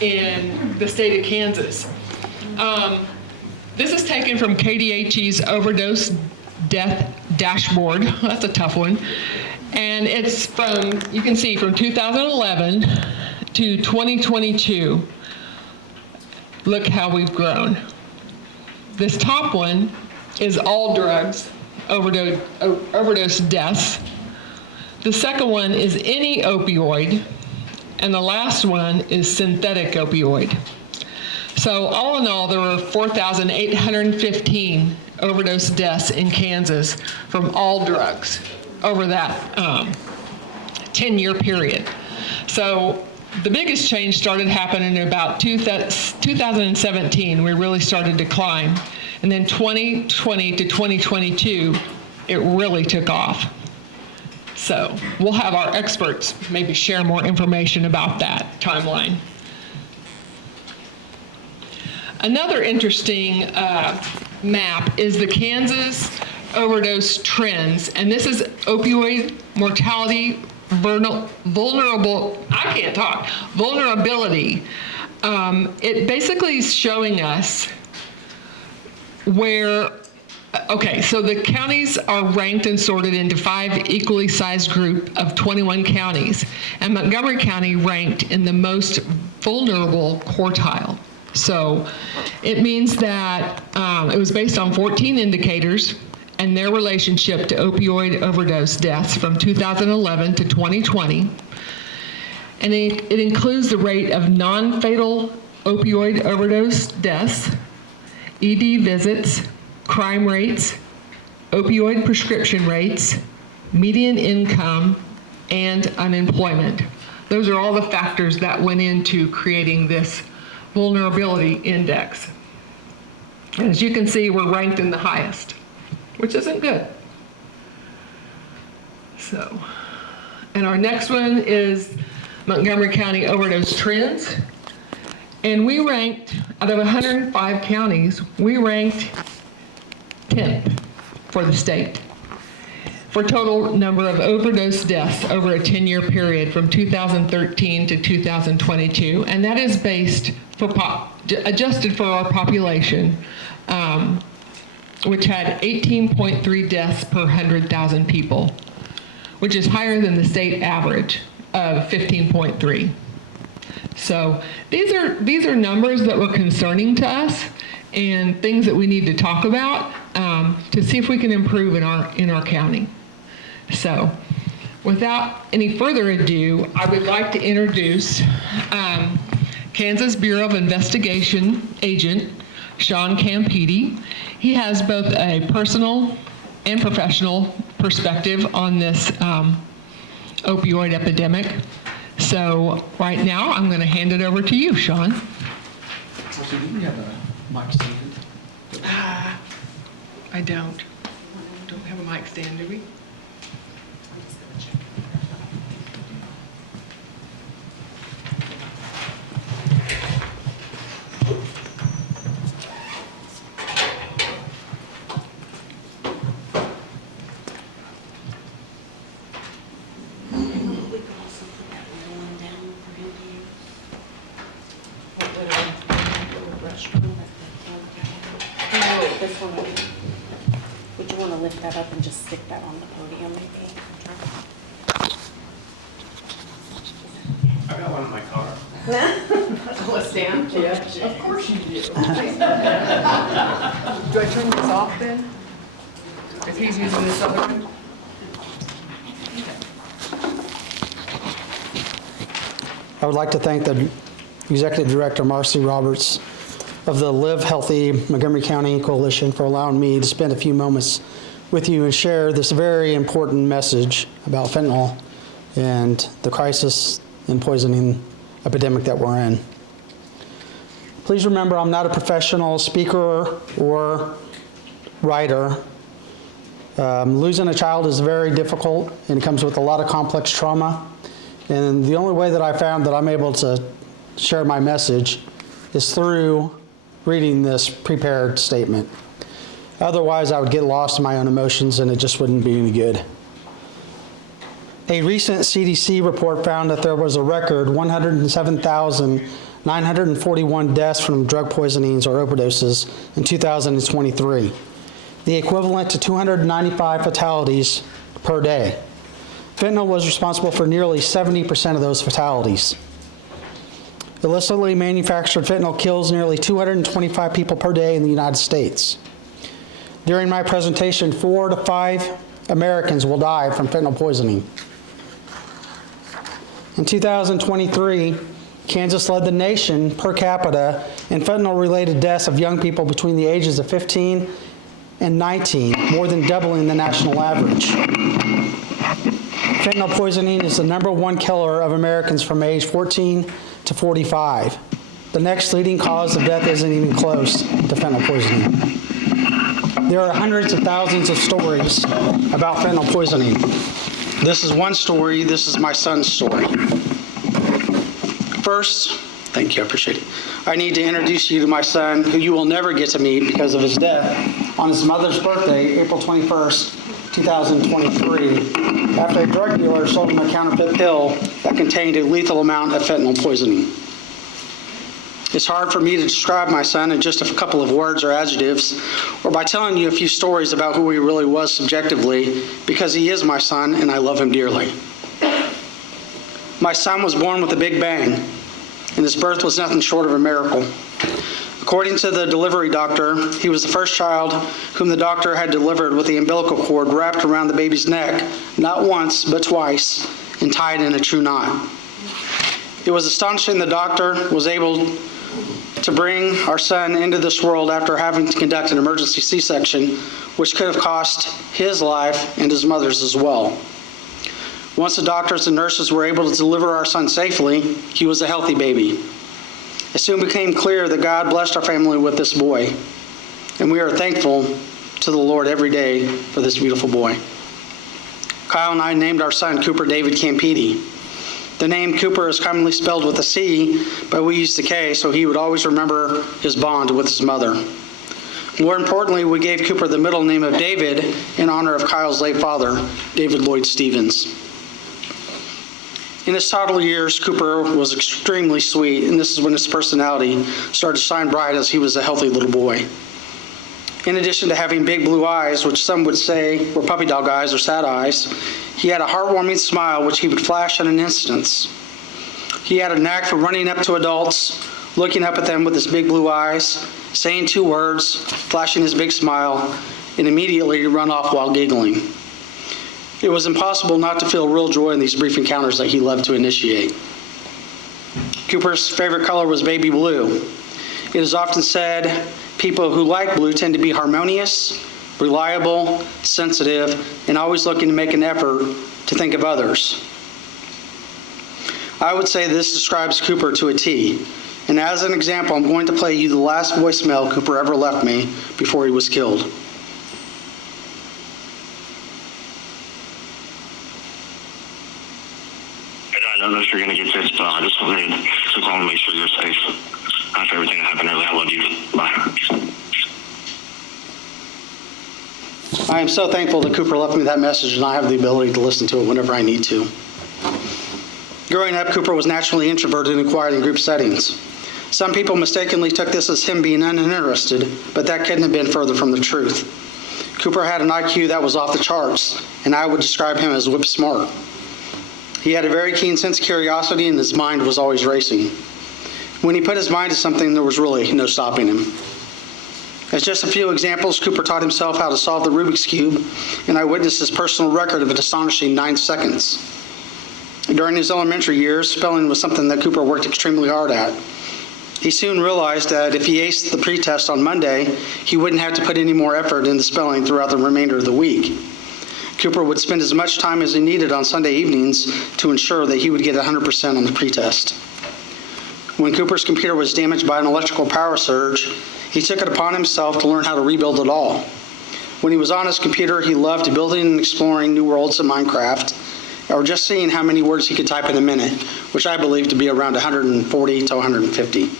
in the state of Kansas. This is taken from KDHE's overdose death dashboard. That's a tough one. And it's from, you can see, from 2011 to 2022. Look how we've grown. This top one is all drugs, overdose deaths. The second one is any opioid, and the last one is synthetic opioid. So all in all, there were 4,815 overdose deaths in Kansas from all drugs over that 10-year period. So the biggest change started happening in about 2017. We really started to climb. And then 2020 to 2022, it really took off. So we'll have our experts maybe share more information about that timeline. Another interesting map is the Kansas overdose trends, and this is opioid mortality vulnerability. It basically is showing us where, okay, so the counties are ranked and sorted into 5 equally sized group of 21 counties, and Montgomery County ranked in the most vulnerable quartile. So it means that it was based on 14 indicators and their relationship to opioid overdose deaths from 2011 to 2020. And it includes the rate of non-fatal opioid overdose deaths, ED visits, crime rates, opioid prescription rates, median income, and unemployment. Those are all the factors that went into creating this vulnerability index. And as you can see, we're ranked in the highest, which isn't good. So, and our next one is Montgomery County overdose trends. And we ranked, out of 105 counties, we ranked 10th for the state for total number of overdose deaths over a 10-year period from 2013 to 2022. And that is based for adjusted for our population, which had 18.3 deaths per 100,000 people, which is higher than the state average of 15.3. So these are numbers that were concerning to us and things that we need to talk about to see if we can improve in our county. So without any further ado, I would like to introduce Kansas Bureau of Investigation agent Sean Campiti. He has both a personal and professional perspective on this opioid epidemic. So right now, I'm going to hand it over to you, Sean. So do we have a mic stand? I don't have a mic stand, do we? This one, would you want to lift that up and just stick that on the podium maybe? I got one in my car. Oh, a stand? Yeah. Of course you do. Do I turn this off then? If he's using this other one? I would like to thank the Executive Director, Marcy Roberts, of the Live Healthy Montgomery County Coalition for allowing me to spend a few moments with you and share this very important message about fentanyl and the crisis and poisoning epidemic that we're in. Please remember, I'm not a professional speaker or writer. Losing a child is very difficult and it comes with a lot of complex trauma. And the only way that I found that I'm able to share my message is through reading this prepared statement. Otherwise, I would get lost in my own emotions and it just wouldn't be any good. A recent CDC report found that there was a record 107,000 941 deaths from drug poisonings or overdoses in 2023, the equivalent to 295 fatalities per day. Fentanyl was responsible for nearly 70% of those fatalities. Illicitly manufactured fentanyl kills nearly 225 people per day in the United States. During my presentation, 4 to 5 Americans will die from fentanyl poisoning. In 2023, Kansas led the nation per capita in fentanyl-related deaths of young people between the ages of 15 and 19, more than doubling the national average. Fentanyl poisoning is the #1 killer of Americans from age 14 to 45. The next leading cause of death isn't even close to fentanyl poisoning. There are hundreds of thousands of stories about fentanyl poisoning. This is one story. This is my son's story. First, thank you, I appreciate it. I need to introduce you to my son, who you will never get to meet because of his death on his mother's birthday, April 21st, 2023, after a drug dealer sold him a counterfeit pill that contained a lethal amount of fentanyl poisoning. It's hard for me to describe my son in just a couple of words or adjectives, or by telling you a few stories about who he really was subjectively, because he is my son and I love him dearly. My son was born with a big bang, and his birth was nothing short of a miracle. According to the delivery doctor, he was the first child whom the doctor had delivered with the umbilical cord wrapped around the baby's neck, not once, but twice, and tied in a true knot. It was astonishing the doctor was able to bring our son into this world after having to conduct an emergency C-section, which could have cost his life and his mother's as well. Once the doctors and nurses were able to deliver our son safely, he was a healthy baby. It soon became clear that God blessed our family with this boy, and we are thankful to the Lord every day for this beautiful boy. Kyle and I named our son Cooper David Campiti. The name Cooper is commonly spelled with a C, but we used the K, so he would always remember his bond with his mother. More importantly, we gave Cooper the middle name of David in honor of Kyle's late father, David Lloyd Stevens. In his toddler years, Cooper was extremely sweet, and this is when his personality started to shine bright as he was a healthy little boy. In addition to having big blue eyes, which some would say were puppy dog eyes or sad eyes, he had a heartwarming smile which he would flash in an instant. He had a knack for running up to adults, looking up at them with his big blue eyes, saying 2 words, flashing his big smile, and immediately run off while giggling. It was impossible not to feel real joy in these brief encounters that he loved to initiate. Cooper's favorite color was baby blue. It is often said people who like blue tend to be harmonious, reliable, sensitive, and always looking to make an effort to think of others. I would say this describes Cooper to a T. And as an example, I'm going to play you the last voicemail Cooper ever left me before he was killed. I don't know if you're going to get this, but I just wanted to call and make sure you're safe. After everything that happened earlier, I love you. Bye. I am so thankful that Cooper left me that message, and I have the ability to listen to it whenever I need to. Growing up, Cooper was naturally introverted and quiet in group settings. Some people mistakenly took this as him being uninterested, but that couldn't have been further from the truth. Cooper had an IQ that was off the charts, and I would describe him as whip smart. He had a very keen sense of curiosity, and his mind was always racing. When he put his mind to something, there was really no stopping him. As just a few examples, Cooper taught himself how to solve the Rubik's Cube, and I witnessed his personal record of an astonishing 9 seconds. During his elementary years, spelling was something that Cooper worked extremely hard at. He soon realized that if he aced the pretest on Monday, he wouldn't have to put any more effort into spelling throughout the remainder of the week. Cooper would spend as much time as he needed on Sunday evenings to ensure that he would get 100% on the pretest. When Cooper's computer was damaged by an electrical power surge, he took it upon himself to learn how to rebuild it all. When he was on his computer, he loved building and exploring new worlds in Minecraft, or just seeing how many words he could type in a minute, which I believe to be around 140 to 150.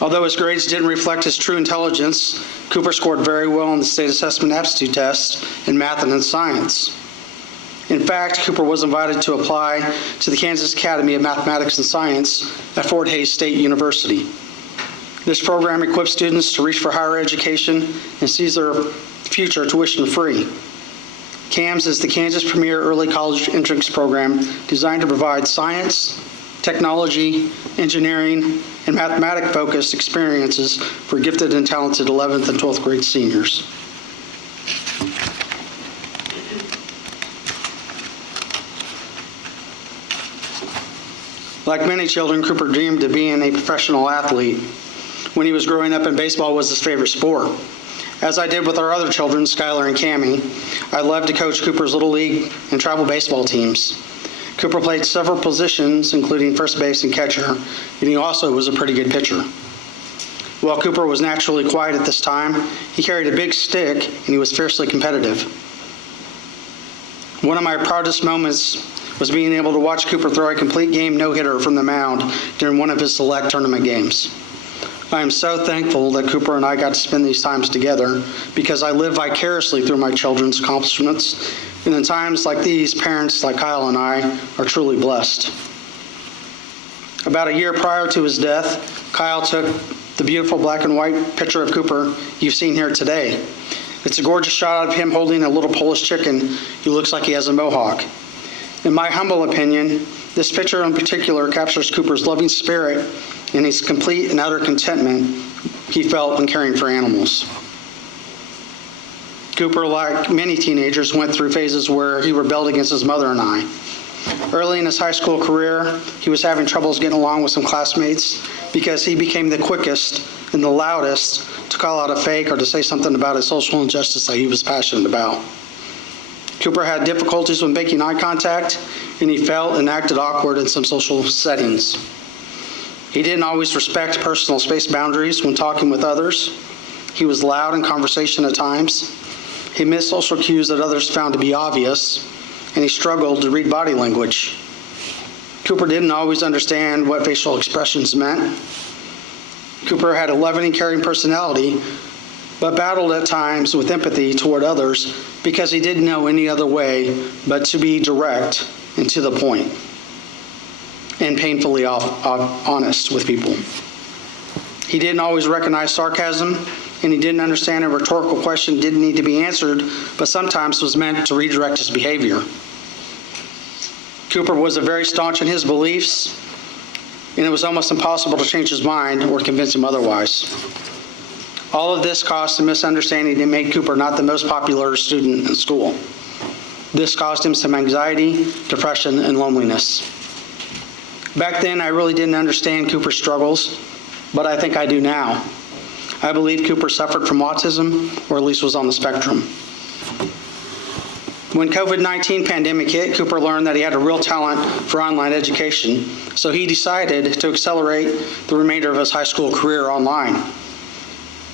Although his grades didn't reflect his true intelligence, Cooper scored very well on the state assessment aptitude test in math and in science. In fact, Cooper was invited to apply to the Kansas Academy of Mathematics and Science at Fort Hays State University. This program equips students to reach for higher education and sees their future tuition-free. CAMS is the Kansas Premier Early College Entrance Program designed to provide science, technology, engineering, and mathematic-focused experiences for gifted and talented 11th and 12th grade seniors. Like many children, Cooper dreamed of being a professional athlete. When he was growing up, and baseball was his favorite sport. As I did with our other children, Skylar and Cammie, I loved to coach Cooper's Little League and travel baseball teams. Cooper played several positions, including first base and catcher, and he also was a pretty good pitcher. While Cooper was naturally quiet at this time, he carried a big stick and he was fiercely competitive. One of my proudest moments was being able to watch Cooper throw a complete game no-hitter from the mound during one of his select tournament games. I am so thankful that Cooper and I got to spend these times together because I live vicariously through my children's accomplishments, and in times like these, parents like Kyle and I are truly blessed. About a year prior to his death, Kyle took the beautiful black and white picture of Cooper you've seen here today. It's a gorgeous shot of him holding a little Polish chicken who looks like he has a mohawk. In my humble opinion, this picture in particular captures Cooper's loving spirit and his complete and utter contentment he felt when caring for animals. Cooper, like many teenagers, went through phases where he rebelled against his mother and I. Early in his high school career, he was having troubles getting along with some classmates because he became the quickest and the loudest to call out a fake or to say something about a social injustice that he was passionate about. Cooper had difficulties with making eye contact, and he felt and acted awkward in some social settings. He didn't always respect personal space boundaries when talking with others. He was loud in conversation at times. He missed social cues that others found to be obvious, and he struggled to read body language. Cooper didn't always understand what facial expressions meant. Cooper had a loving and caring personality, but battled at times with empathy toward others because he didn't know any other way but to be direct and to the point and painfully honest with people. He didn't always recognize sarcasm, and he didn't understand a rhetorical question didn't need to be answered, but sometimes was meant to redirect his behavior. Cooper was very staunch in his beliefs, and it was almost impossible to change his mind or convince him otherwise. All of this caused a misunderstanding and made Cooper not the most popular student in school. This caused him some anxiety, depression, and loneliness. Back then, I really didn't understand Cooper's struggles, but I think I do now. I believe Cooper suffered from autism, or at least was on the spectrum. When COVID-19 pandemic hit, Cooper learned that he had a real talent for online education, so he decided to accelerate the remainder of his high school career online.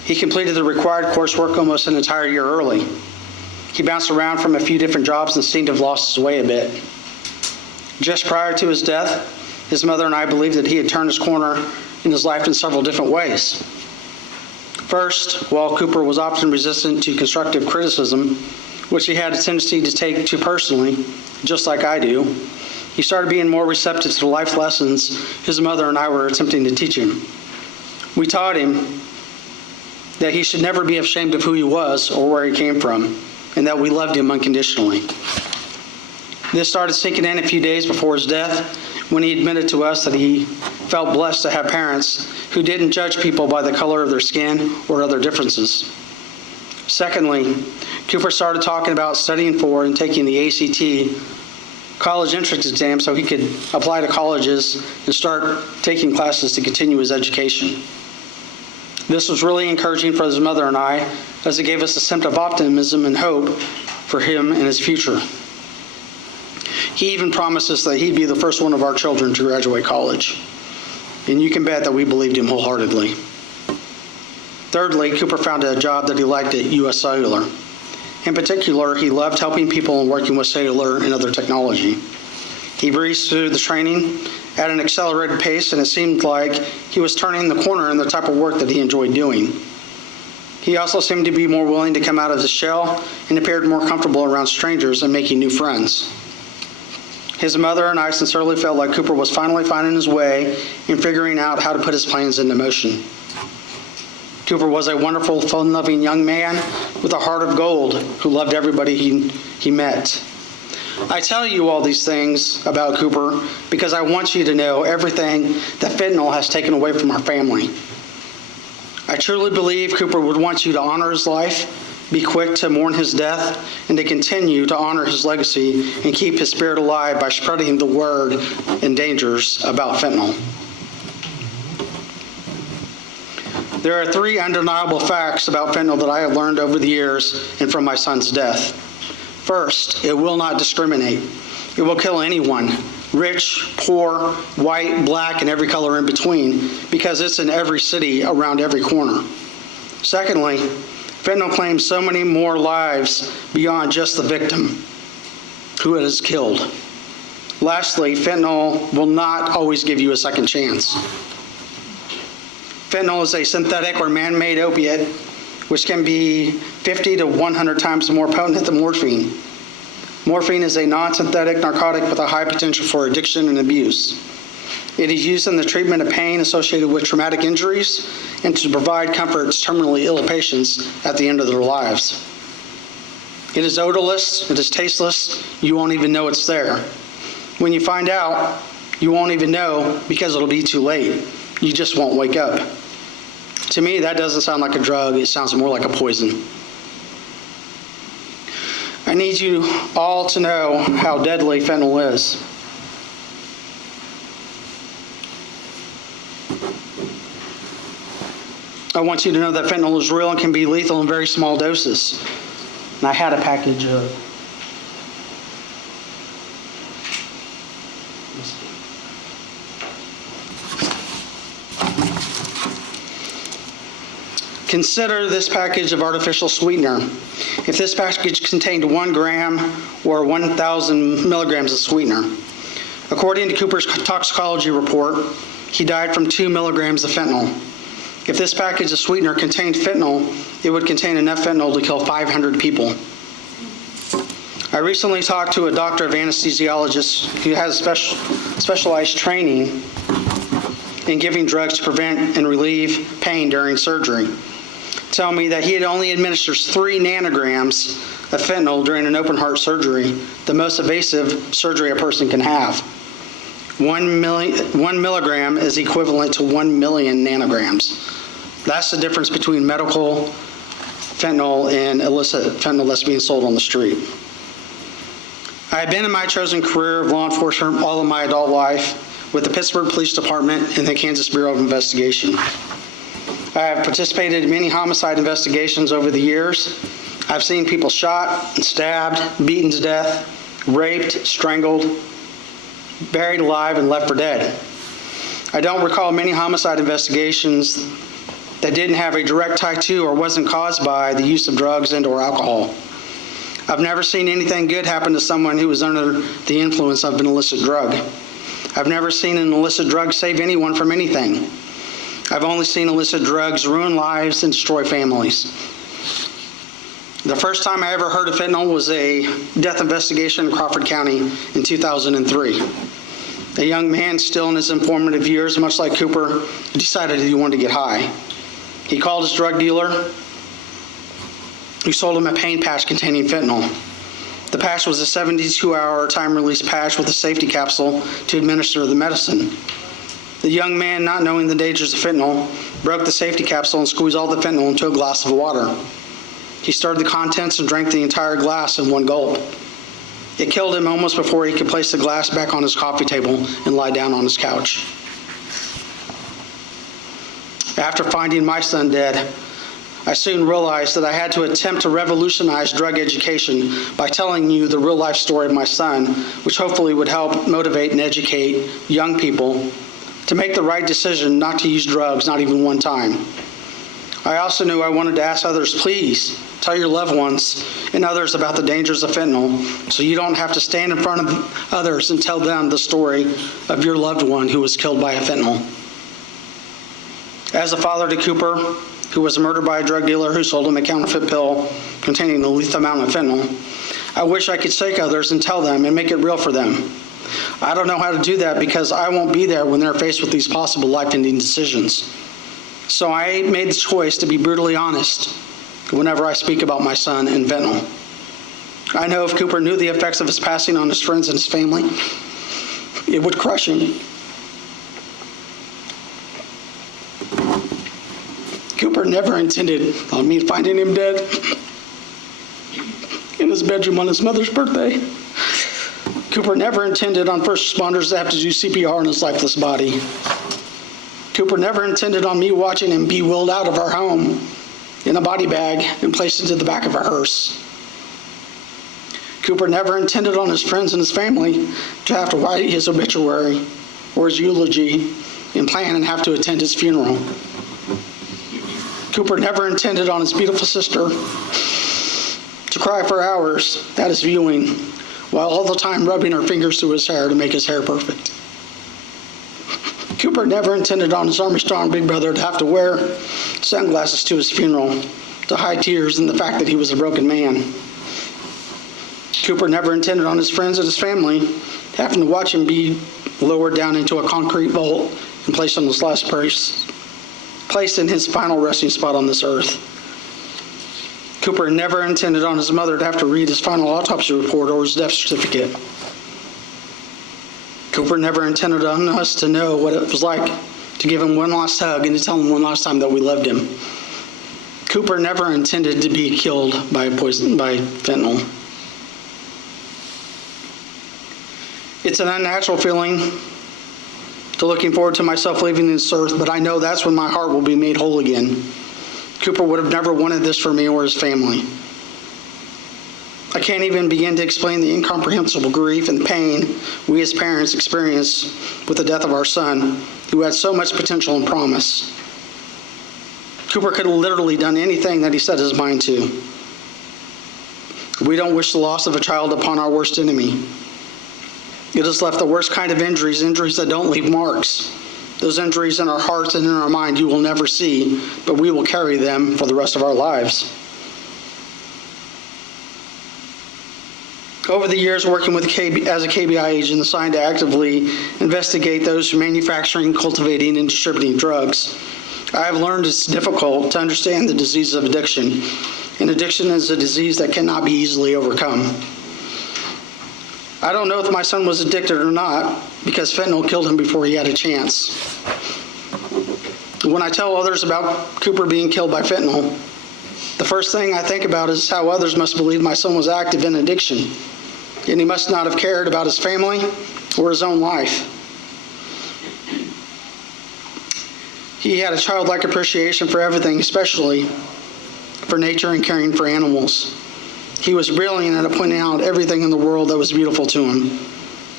He completed the required coursework almost an entire year early. He bounced around from a few different jobs and seemed to have lost his way a bit. Just prior to his death, his mother and I believed that he had turned his corner in his life in several different ways. First, while Cooper was often resistant to constructive criticism, which he had a tendency to take too personally, just like I do, he started being more receptive to the life lessons his mother and I were attempting to teach him. We taught him that he should never be ashamed of who he was or where he came from, and that we loved him unconditionally. This started sinking in a few days before his death, when he admitted to us that he felt blessed to have parents who didn't judge people by the color of their skin or other differences. Secondly, Cooper started talking about studying for and taking the ACT college entrance exam so he could apply to colleges and start taking classes to continue his education. This was really encouraging for his mother and I, as it gave us a sense of optimism and hope for him and his future. He even promised us that he'd be the first one of our children to graduate college. And you can bet that we believed him wholeheartedly. Thirdly, Cooper found a job that he liked at U.S. Cellular. In particular, he loved helping people and working with cellular and other technology. He breezed through the training at an accelerated pace, and it seemed like he was turning the corner in the type of work that he enjoyed doing. He also seemed to be more willing to come out of his shell and appeared more comfortable around strangers and making new friends. His mother and I sincerely felt like Cooper was finally finding his way and figuring out how to put his plans into motion. Cooper was a wonderful, fun-loving young man with a heart of gold who loved everybody he met. I tell you all these things about Cooper because I want you to know everything that fentanyl has taken away from our family. I truly believe Cooper would want you to honor his life, be quick to mourn his death, and to continue to honor his legacy and keep his spirit alive by spreading the word and dangers about fentanyl. There are 3 undeniable facts about fentanyl that I have learned over the years and from my son's death. First, it will not discriminate. It will kill anyone, rich, poor, white, black, and every color in between, because it's in every city around every corner. Secondly, fentanyl claims so many more lives beyond just the victim who it has killed. Lastly, fentanyl will not always give you a second chance. Fentanyl is a synthetic or man-made opiate, which can be 50 to 100 times more potent than morphine. Morphine is a non-synthetic narcotic with a high potential for addiction and abuse. It is used in the treatment of pain associated with traumatic injuries and to provide comfort to terminally ill patients at the end of their lives. It is odorless, it is tasteless, you won't even know it's there. When you find out, you won't even know because it'll be too late. You just won't wake up. To me, that doesn't sound like a drug, it sounds more like a poison. I need you all to know how deadly fentanyl is. I want you to know that fentanyl is real and can be lethal in very small doses. And I had a package of Consider this package of artificial sweetener. If this package contained 1 gram or 1,000 milligrams of sweetener. According to Cooper's toxicology report, he died from 2 milligrams of fentanyl. If this package of sweetener contained fentanyl, it would contain enough fentanyl to kill 500 people. I recently talked to a doctor of anesthesiologists who has specialized training in giving drugs to prevent and relieve pain during surgery. Tell me that he had only administers 3 nanograms of fentanyl during an open heart surgery, the most invasive surgery a person can have. 1 milligram is equivalent to 1 million nanograms. That's the difference between medical fentanyl and illicit fentanyl that's being sold on the street. I have been in my chosen career of law enforcement all of my adult life with the Pittsburgh Police Department and the Kansas Bureau of Investigation. I have participated in many homicide investigations over the years. I've seen people shot and stabbed, beaten to death, raped, strangled, buried alive, and left for dead. I don't recall many homicide investigations that didn't have a direct tie to or wasn't caused by the use of drugs and/or alcohol. I've never seen anything good happen to someone who was under the influence of an illicit drug. I've never seen an illicit drug save anyone from anything. I've only seen illicit drugs ruin lives and destroy families. The first time I ever heard of fentanyl was a death investigation in Crawford County in 2003. A young man still in his informative years, much like Cooper, decided he wanted to get high. He called his drug dealer, who sold him a pain patch containing fentanyl. The patch was a 72-hour time-release patch with a safety capsule to administer the medicine. The young man, not knowing the dangers of fentanyl, broke the safety capsule and squeezed all the fentanyl into a glass of water. He stirred the contents and drank the entire glass in one gulp. It killed him almost before he could place the glass back on his coffee table and lie down on his couch. After finding my son dead, I soon realized that I had to attempt to revolutionize drug education by telling you the real-life story of my son, which hopefully would help motivate and educate young people to make the right decision not to use drugs, not even one time. I also knew I wanted to ask others, please tell your loved ones and others about the dangers of fentanyl so you don't have to stand in front of others and tell them the story of your loved one who was killed by a fentanyl. As a father to Cooper, who was murdered by a drug dealer who sold him a counterfeit pill containing a lethal amount of fentanyl, I wish I could shake others and tell them and make it real for them. I don't know how to do that because I won't be there when they're faced with these possible life-ending decisions. So I made the choice to be brutally honest whenever I speak about my son and fentanyl. I know if Cooper knew the effects of his passing on his friends and his family, it would crush him. Cooper never intended on me finding him dead in his bedroom on his mother's birthday. Cooper never intended on first responders to have to do CPR on his lifeless body. Cooper never intended on me watching him be wheeled out of our home in a body bag and placed into the back of a hearse. Cooper never intended on his friends and his family to have to write his obituary or his eulogy and plan and have to attend his funeral. Cooper never intended on his beautiful sister to cry for hours at his viewing while all the time rubbing her fingers through his hair to make his hair perfect. Cooper never intended on his Army Strong big brother to have to wear sunglasses to his funeral to hide tears and the fact that he was a broken man. Cooper never intended on his friends and his family having to watch him be lowered down into a concrete vault and placed on his last placed in his final resting spot on this earth. Cooper never intended on his mother to have to read his final autopsy report or his death certificate. Cooper never intended on us to know what it was like to give him one last hug and to tell him one last time that we loved him. Cooper never intended to be killed by fentanyl. It's an unnatural feeling to looking forward to myself leaving this earth, but I know that's when my heart will be made whole again. Cooper would have never wanted this for me or his family. I can't even begin to explain the incomprehensible grief and pain we as parents experience with the death of our son, who had so much potential and promise. Cooper could have literally done anything that he set his mind to. We don't wish the loss of a child upon our worst enemy. It has left the worst kind of injuries that don't leave marks. Those injuries in our hearts and in our mind you will never see, but we will carry them for the rest of our lives. Over the years working with as a KBI agent assigned to actively investigate those who are manufacturing, cultivating, and distributing drugs, I have learned it's difficult to understand the disease of addiction. And addiction is a disease that cannot be easily overcome. I don't know if my son was addicted or not because fentanyl killed him before he had a chance. When I tell others about Cooper being killed by fentanyl, the first thing I think about is how others must believe my son was active in addiction, and he must not have cared about his family or his own life. He had a childlike appreciation for everything, especially for nature and caring for animals. He was brilliant at pointing out everything in the world that was beautiful to him.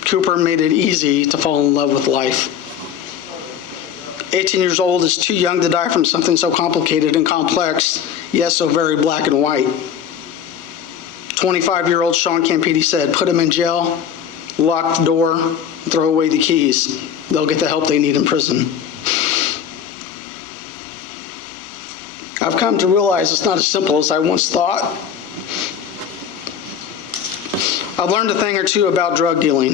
Cooper made it easy to fall in love with life. 18 years old is too young to die from something so complicated and complex, yet so very black and white. 25-year-old Sean Campiti said, "Put him in jail, lock the door, throw away the keys. They'll get the help they need in prison." I've come to realize it's not as simple as I once thought. I've learned a thing or two about drug dealing.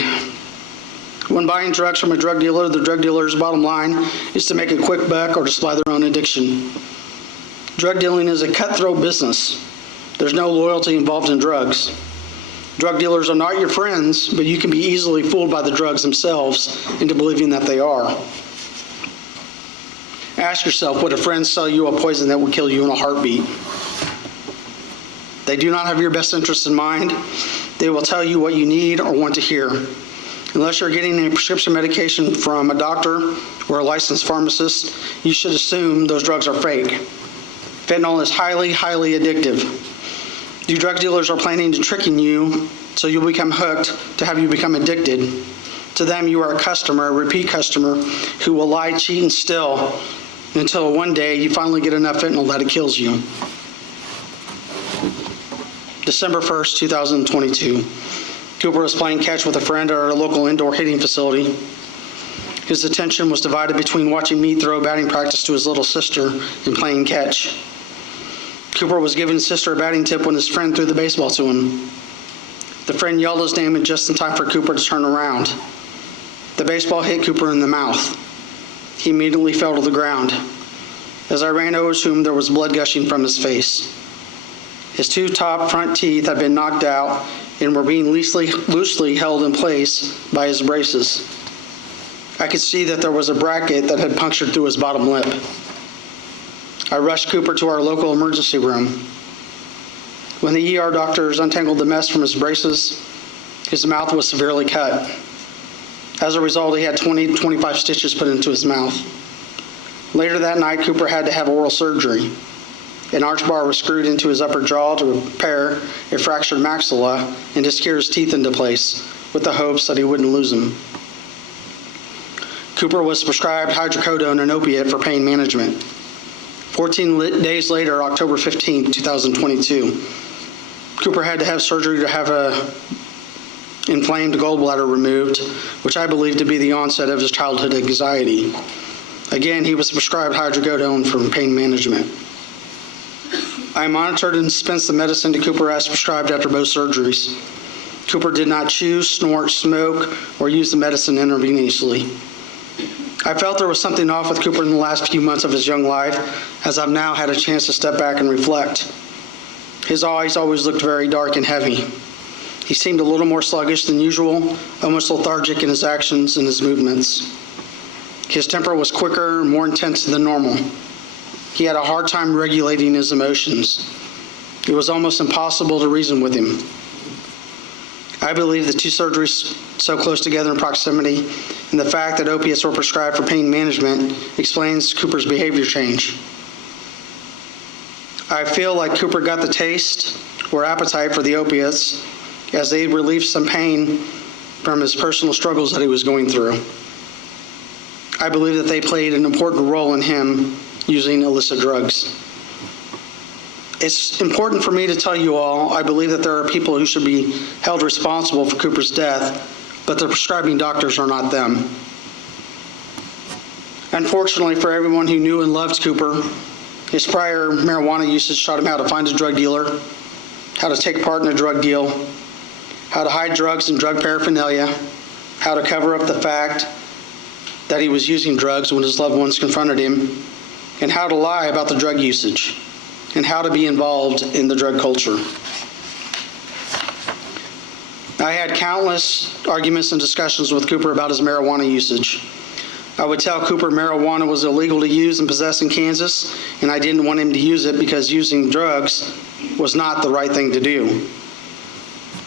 When buying drugs from a drug dealer, the drug dealer's bottom line is to make a quick buck or to supply their own addiction. Drug dealing is a cutthroat business. There's no loyalty involved in drugs. Drug dealers are not your friends, but you can be easily fooled by the drugs themselves into believing that they are. Ask yourself, would a friend sell you a poison that would kill you in a heartbeat? They do not have your best interest in mind. They will tell you what you need or want to hear. Unless you're getting a prescription medication from a doctor or a licensed pharmacist, you should assume those drugs are fake. Fentanyl is highly, highly addictive. The drug dealers are planning to tricking you so you'll become hooked to have you become addicted. To them, you are a customer, a repeat customer, who will lie, cheat, and steal until one day you finally get enough fentanyl that it kills you. December 1st, 2022. Cooper was playing catch with a friend at our local indoor hitting facility. His attention was divided between watching me throw batting practice to his little sister and playing catch. Cooper was giving his sister a batting tip when his friend threw the baseball to him. The friend yelled his name just in time for Cooper to turn around. The baseball hit Cooper in the mouth. He immediately fell to the ground. As I ran over to him, there was blood gushing from his face. His two top front teeth had been knocked out and were being loosely held in place by his braces. I could see that there was a bracket that had punctured through his bottom lip. I rushed Cooper to our local emergency room. When the ER doctors untangled the mess from his braces, his mouth was severely cut. As a result, he had 20 to 25 stitches put into his mouth. Later that night, Cooper had to have oral surgery. An arch bar was screwed into his upper jaw to repair a fractured maxilla and to secure his teeth into place, with the hopes that he wouldn't lose them. Cooper was prescribed hydrocodone, an opiate, for pain management. 14 days later, October 15, 2022, Cooper had to have surgery to have a inflamed gallbladder removed, which I believe to be the onset of his childhood anxiety. Again, he was prescribed hydrocodone for pain management. I monitored and dispensed the medicine to Cooper as prescribed after both surgeries. Cooper did not chew, snort, smoke, or use the medicine intravenously. I felt there was something off with Cooper in the last few months of his young life, as I've now had a chance to step back and reflect. His eyes always looked very dark and heavy. He seemed a little more sluggish than usual, almost lethargic in his actions and his movements. His temper was quicker and more intense than normal. He had a hard time regulating his emotions. It was almost impossible to reason with him. I believe the two surgeries so close together in proximity and the fact that opiates were prescribed for pain management explains Cooper's behavior change. I feel like Cooper got the taste or appetite for the opiates as they relieved some pain from his personal struggles that he was going through. I believe that they played an important role in him using illicit drugs. It's important for me to tell you all, I believe that there are people who should be held responsible for Cooper's death, but the prescribing doctors are not them. Unfortunately for everyone who knew and loved Cooper, his prior marijuana usage taught him how to find a drug dealer, how to take part in a drug deal, how to hide drugs and drug paraphernalia, how to cover up the fact that he was using drugs when his loved ones confronted him, and how to lie about the drug usage, and how to be involved in the drug culture. I had countless arguments and discussions with Cooper about his marijuana usage. I would tell Cooper marijuana was illegal to use and possess in Kansas, and I didn't want him to use it because using drugs was not the right thing to do.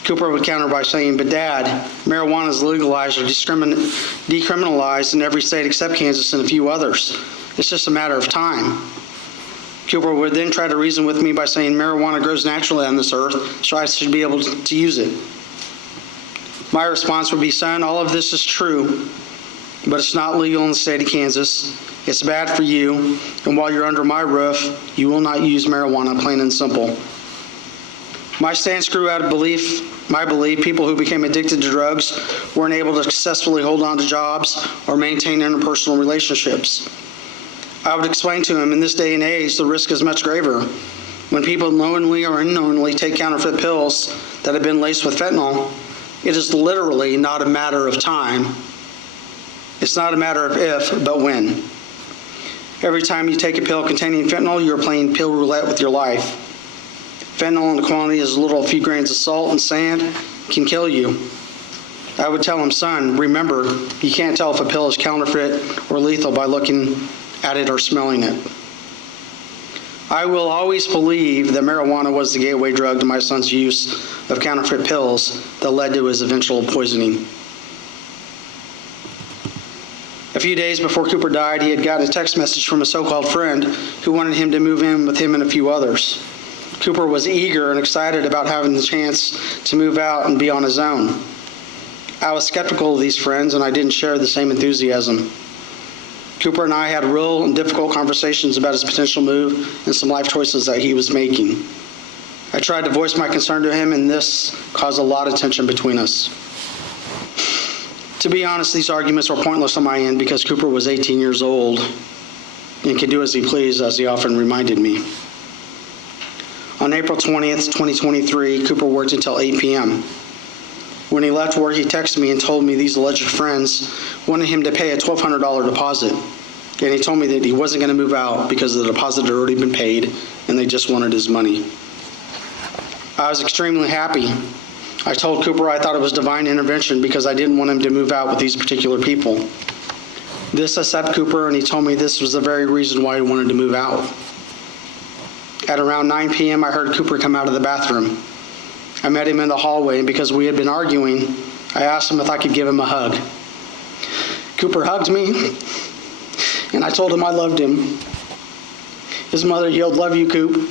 Cooper would counter by saying, "But Dad, marijuana is legalized or decriminalized in every state except Kansas and a few others. It's just a matter of time." Cooper would then try to reason with me by saying marijuana grows naturally on this earth, so I should be able to use it. My response would be, "Son, all of this is true, but it's not legal in the state of Kansas. It's bad for you, and while you're under my roof, you will not use marijuana, plain and simple." My stance grew out of my belief people who became addicted to drugs weren't able to successfully hold on to jobs or maintain interpersonal relationships. I would explain to him, in this day and age, the risk is much graver. When people knowingly or unknowingly take counterfeit pills that have been laced with fentanyl, it is literally not a matter of time. It's not a matter of if, but when. Every time you take a pill containing fentanyl, you're playing pill roulette with your life. Fentanyl in a quantity as little as a few grains of salt and sand can kill you. I would tell him, "Son, remember, you can't tell if a pill is counterfeit or lethal by looking at it or smelling it." I will always believe that marijuana was the gateway drug to my son's use of counterfeit pills that led to his eventual poisoning. A few days before Cooper died, he had gotten a text message from a so-called friend who wanted him to move in with him and a few others. Cooper was eager and excited about having the chance to move out and be on his own. I was skeptical of these friends, and I didn't share the same enthusiasm. Cooper and I had real and difficult conversations about his potential move and some life choices that he was making. I tried to voice my concern to him, and this caused a lot of tension between us. To be honest, these arguments were pointless on my end because Cooper was 18 years old and could do as he pleased, as he often reminded me. On April 20th, 2023, Cooper worked until 8 p.m. When he left work, he texted me and told me these alleged friends wanted him to pay a $1,200 deposit. And he told me that he wasn't going to move out because the deposit had already been paid and they just wanted his money. I was extremely happy. I told Cooper I thought it was divine intervention because I didn't want him to move out with these particular people. This upset Cooper, and he told me this was the very reason why he wanted to move out. At around 9 p.m., I heard Cooper come out of the bathroom. I met him in the hallway, and because we had been arguing, I asked him if I could give him a hug. Cooper hugged me, and I told him I loved him. His mother yelled, "Love you, Coop."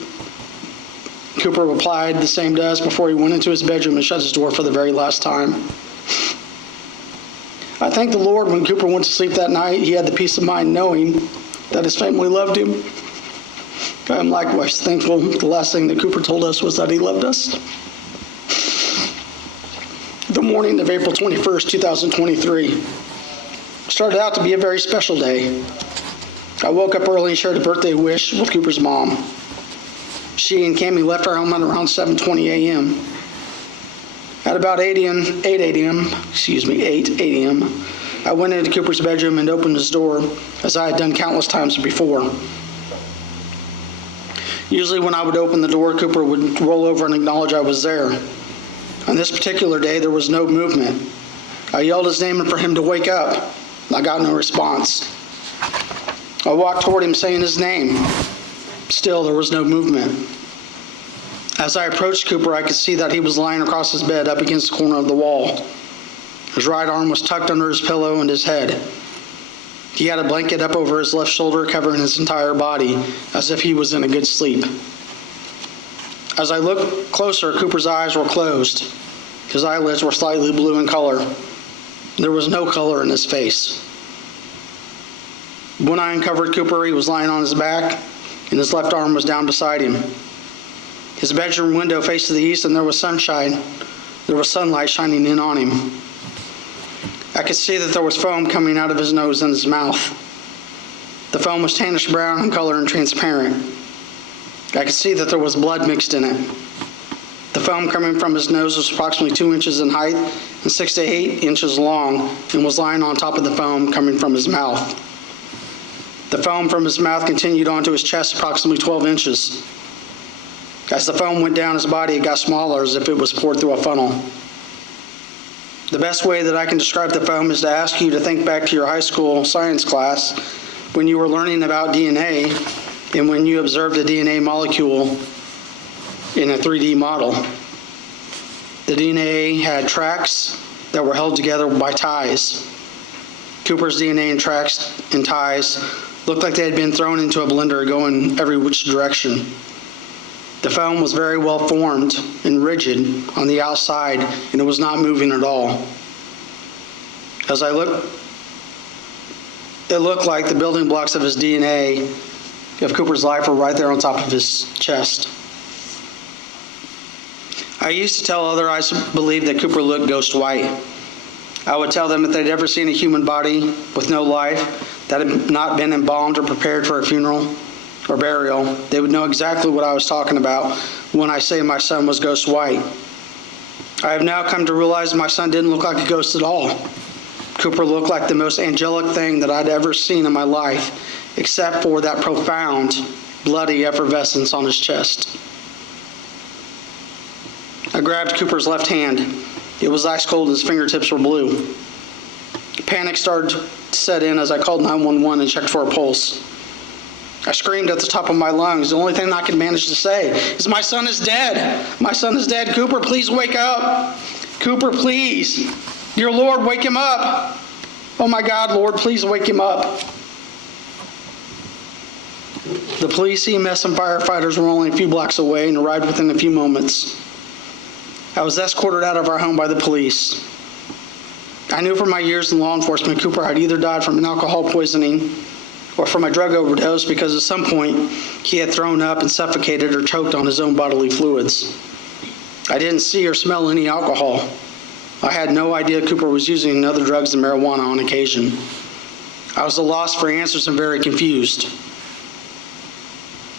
Cooper replied the same to us before he went into his bedroom and shut his door for the very last time. I thank the Lord when Cooper went to sleep that night, he had the peace of mind knowing that his family loved him. I am likewise thankful the last thing that Cooper told us was that he loved us. The morning of April 21st, 2023 started out to be a very special day. I woke up early and shared a birthday wish with Cooper's mom. She and Cammie left our home at around 7:20 a.m. At about 8 a.m., I went into Cooper's bedroom and opened his door, as I had done countless times before. Usually when I would open the door, Cooper would roll over and acknowledge I was there. On this particular day, there was no movement. I yelled his name for him to wake up. I got no response. I walked toward him saying his name. Still, there was no movement. As I approached Cooper, I could see that he was lying across his bed up against the corner of the wall. His right arm was tucked under his pillow and his head. He had a blanket up over his left shoulder covering his entire body, as if he was in a good sleep. As I looked closer, Cooper's eyes were closed. His eyelids were slightly blue in color. There was no color in his face. When I uncovered Cooper, he was lying on his back, and his left arm was down beside him. His bedroom window faced to the east, and there was sunshine. There was sunlight shining in on him. I could see that there was foam coming out of his nose and his mouth. The foam was tannish brown in color and transparent. I could see that there was blood mixed in it. The foam coming from his nose was approximately 2 inches in height and 6 to 8 inches long, and was lying on top of the foam coming from his mouth. The foam from his mouth continued onto his chest approximately 12 inches. As the foam went down his body, it got smaller as if it was poured through a funnel. The best way that I can describe the foam is to ask you to think back to your high school science class when you were learning about DNA and when you observed a DNA molecule in a 3D model. The DNA had tracks that were held together by ties. Cooper's DNA and tracks and ties looked like they had been thrown into a blender going every which direction. The foam was very well formed and rigid on the outside, and it was not moving at all. As I looked, it looked like the building blocks of his DNA of Cooper's life were right there on top of his chest. I used to tell others I believed that Cooper looked ghost white. I would tell them if they'd ever seen a human body with no life that had not been embalmed or prepared for a funeral or burial, they would know exactly what I was talking about when I say my son was ghost white. I have now come to realize my son didn't look like a ghost at all. Cooper looked like the most angelic thing that I'd ever seen in my life, except for that profound, bloody effervescence on his chest. I grabbed Cooper's left hand. It was ice cold and his fingertips were blue. Panic started to set in as I called 911 and checked for a pulse. I screamed at the top of my lungs. The only thing I could manage to say is, "My son is dead. My son is dead. Cooper, please wake up. Cooper, please. Dear Lord, wake him up. Oh my God, Lord, please wake him up." The police, EMS, and firefighters were only a few blocks away and arrived within a few moments. I was escorted out of our home by the police. I knew from my years in law enforcement Cooper had either died from an alcohol poisoning or from a drug overdose because at some point he had thrown up and suffocated or choked on his own bodily fluids. I didn't see or smell any alcohol. I had no idea Cooper was using other drugs than marijuana on occasion. I was at a loss for answers and very confused.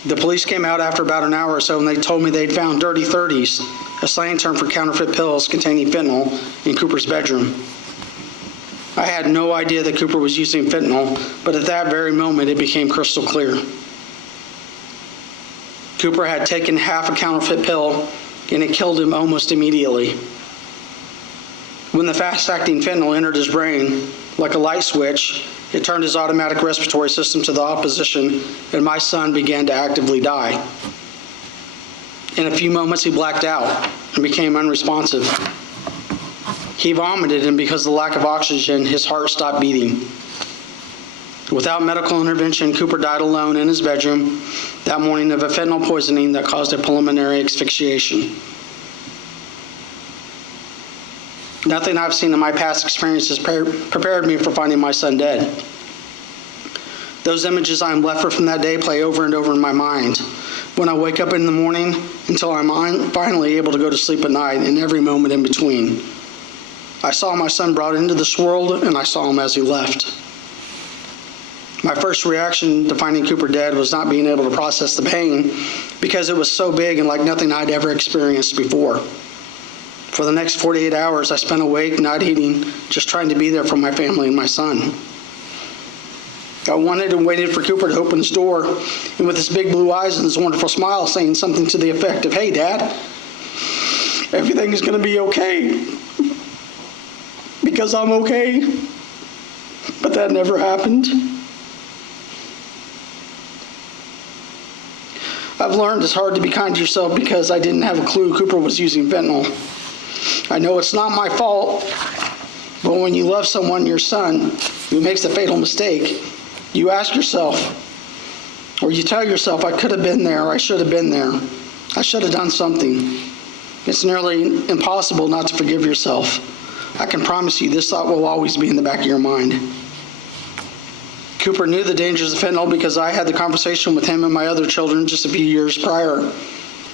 The police came out after about an hour or so, and they told me they'd found dirty 30s, a slang term for counterfeit pills containing fentanyl, in Cooper's bedroom. I had no idea that Cooper was using fentanyl, but at that very moment, it became crystal clear. Cooper had taken half a counterfeit pill, and it killed him almost immediately. When the fast-acting fentanyl entered his brain, like a light switch, it turned his automatic respiratory system to the opposition, and my son began to actively die. In a few moments, he blacked out and became unresponsive. He vomited, and because of the lack of oxygen, his heart stopped beating. Without medical intervention, Cooper died alone in his bedroom that morning of a fentanyl poisoning that caused a pulmonary asphyxiation. Nothing I've seen in my past experiences prepared me for finding my son dead. Those images I am left with from that day play over and over in my mind. When I wake up in the morning until I'm finally able to go to sleep at night, and every moment in between. I saw my son brought into this world, and I saw him as he left. My first reaction to finding Cooper dead was not being able to process the pain, because it was so big and like nothing I'd ever experienced before. For the next 48 hours, I spent awake, not eating, just trying to be there for my family and my son. I wanted and waited for Cooper to open his door, and with his big blue eyes and his wonderful smile, saying something to the effect of, "Hey, Dad, everything is going to be okay, because I'm okay." But that never happened. I've learned it's hard to be kind to yourself because I didn't have a clue Cooper was using fentanyl. I know it's not my fault, but when you love someone, your son, who makes a fatal mistake, you ask yourself, or you tell yourself, I could have been there, or I should have been there. I should have done something. It's nearly impossible not to forgive yourself. I can promise you this thought will always be in the back of your mind. Cooper knew the dangers of fentanyl because I had the conversation with him and my other children just a few years prior,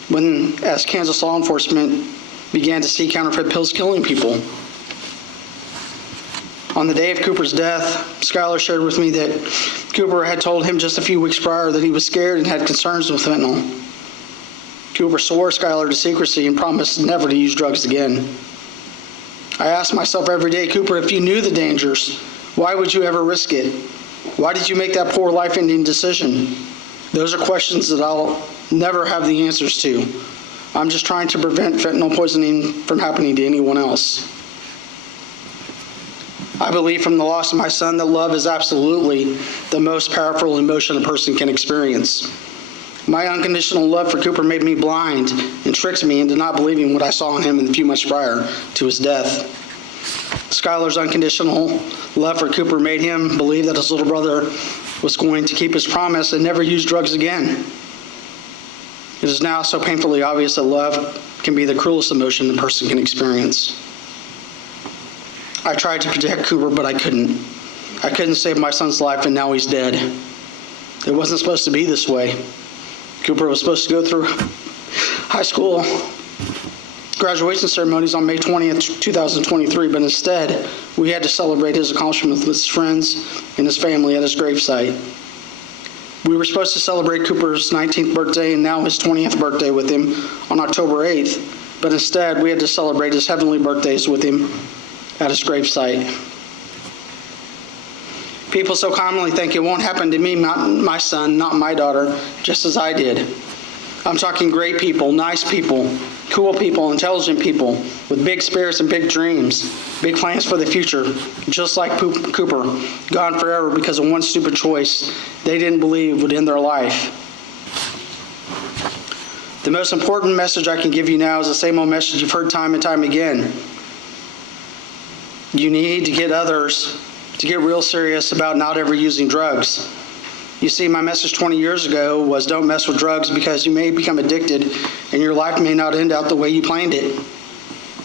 when, as Kansas law enforcement began to see counterfeit pills killing people. On the day of Cooper's death, Skylar shared with me that Cooper had told him just a few weeks prior that he was scared and had concerns with fentanyl. Cooper swore Skylar to secrecy and promised never to use drugs again. I asked myself every day, Cooper, if you knew the dangers, why would you ever risk it? Why did you make that poor life-ending decision? Those are questions that I'll never have the answers to. I'm just trying to prevent fentanyl poisoning from happening to anyone else. I believe from the loss of my son that love is absolutely the most powerful emotion a person can experience. My unconditional love for Cooper made me blind and tricked me into not believing what I saw in him in the few months prior to his death. Skylar's unconditional love for Cooper made him believe that his little brother was going to keep his promise and never use drugs again. It is now so painfully obvious that love can be the cruelest emotion a person can experience. I tried to protect Cooper, but I couldn't. I couldn't save my son's life, and now he's dead. It wasn't supposed to be this way. Cooper was supposed to go through high school graduation ceremonies on May 20th, 2023, but instead, we had to celebrate his accomplishments with his friends and his family at his gravesite. We were supposed to celebrate Cooper's 19th birthday and now his 20th birthday with him on October 8th, but instead we had to celebrate his heavenly birthdays with him at his gravesite. People so commonly think it won't happen to me, not my son, not my daughter, just as I did. I'm talking great people, nice people, cool people, intelligent people with big spirits and big dreams, big plans for the future, just like Cooper, gone forever because of one stupid choice they didn't believe would end their life. The most important message I can give you now is the same old message you've heard time and time again. You need to get others to get real serious about not ever using drugs. You see, my message 20 years ago was don't mess with drugs because you may become addicted and your life may not end out the way you planned it.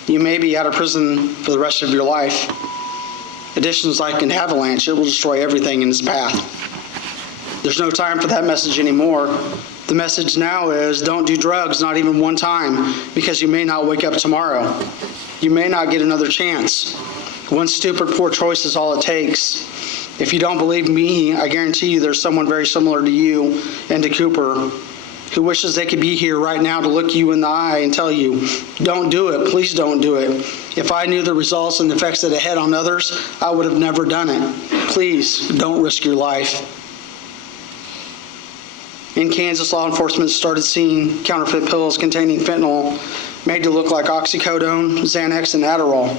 You may be out of prison for the rest of your life. Addiction's like an avalanche. It will destroy everything in its path. There's no time for that message anymore. The message now is don't do drugs, not even one time, because you may not wake up tomorrow. You may not get another chance. One stupid, poor choice is all it takes. If you don't believe me, I guarantee you there's someone very similar to you and to Cooper who wishes they could be here right now to look you in the eye and tell you, don't do it, please don't do it. If I knew the results and the effects that it had on others, I would have never done it. Please don't risk your life. In Kansas, law enforcement started seeing counterfeit pills containing fentanyl made to look like oxycodone, Xanax, and Adderall.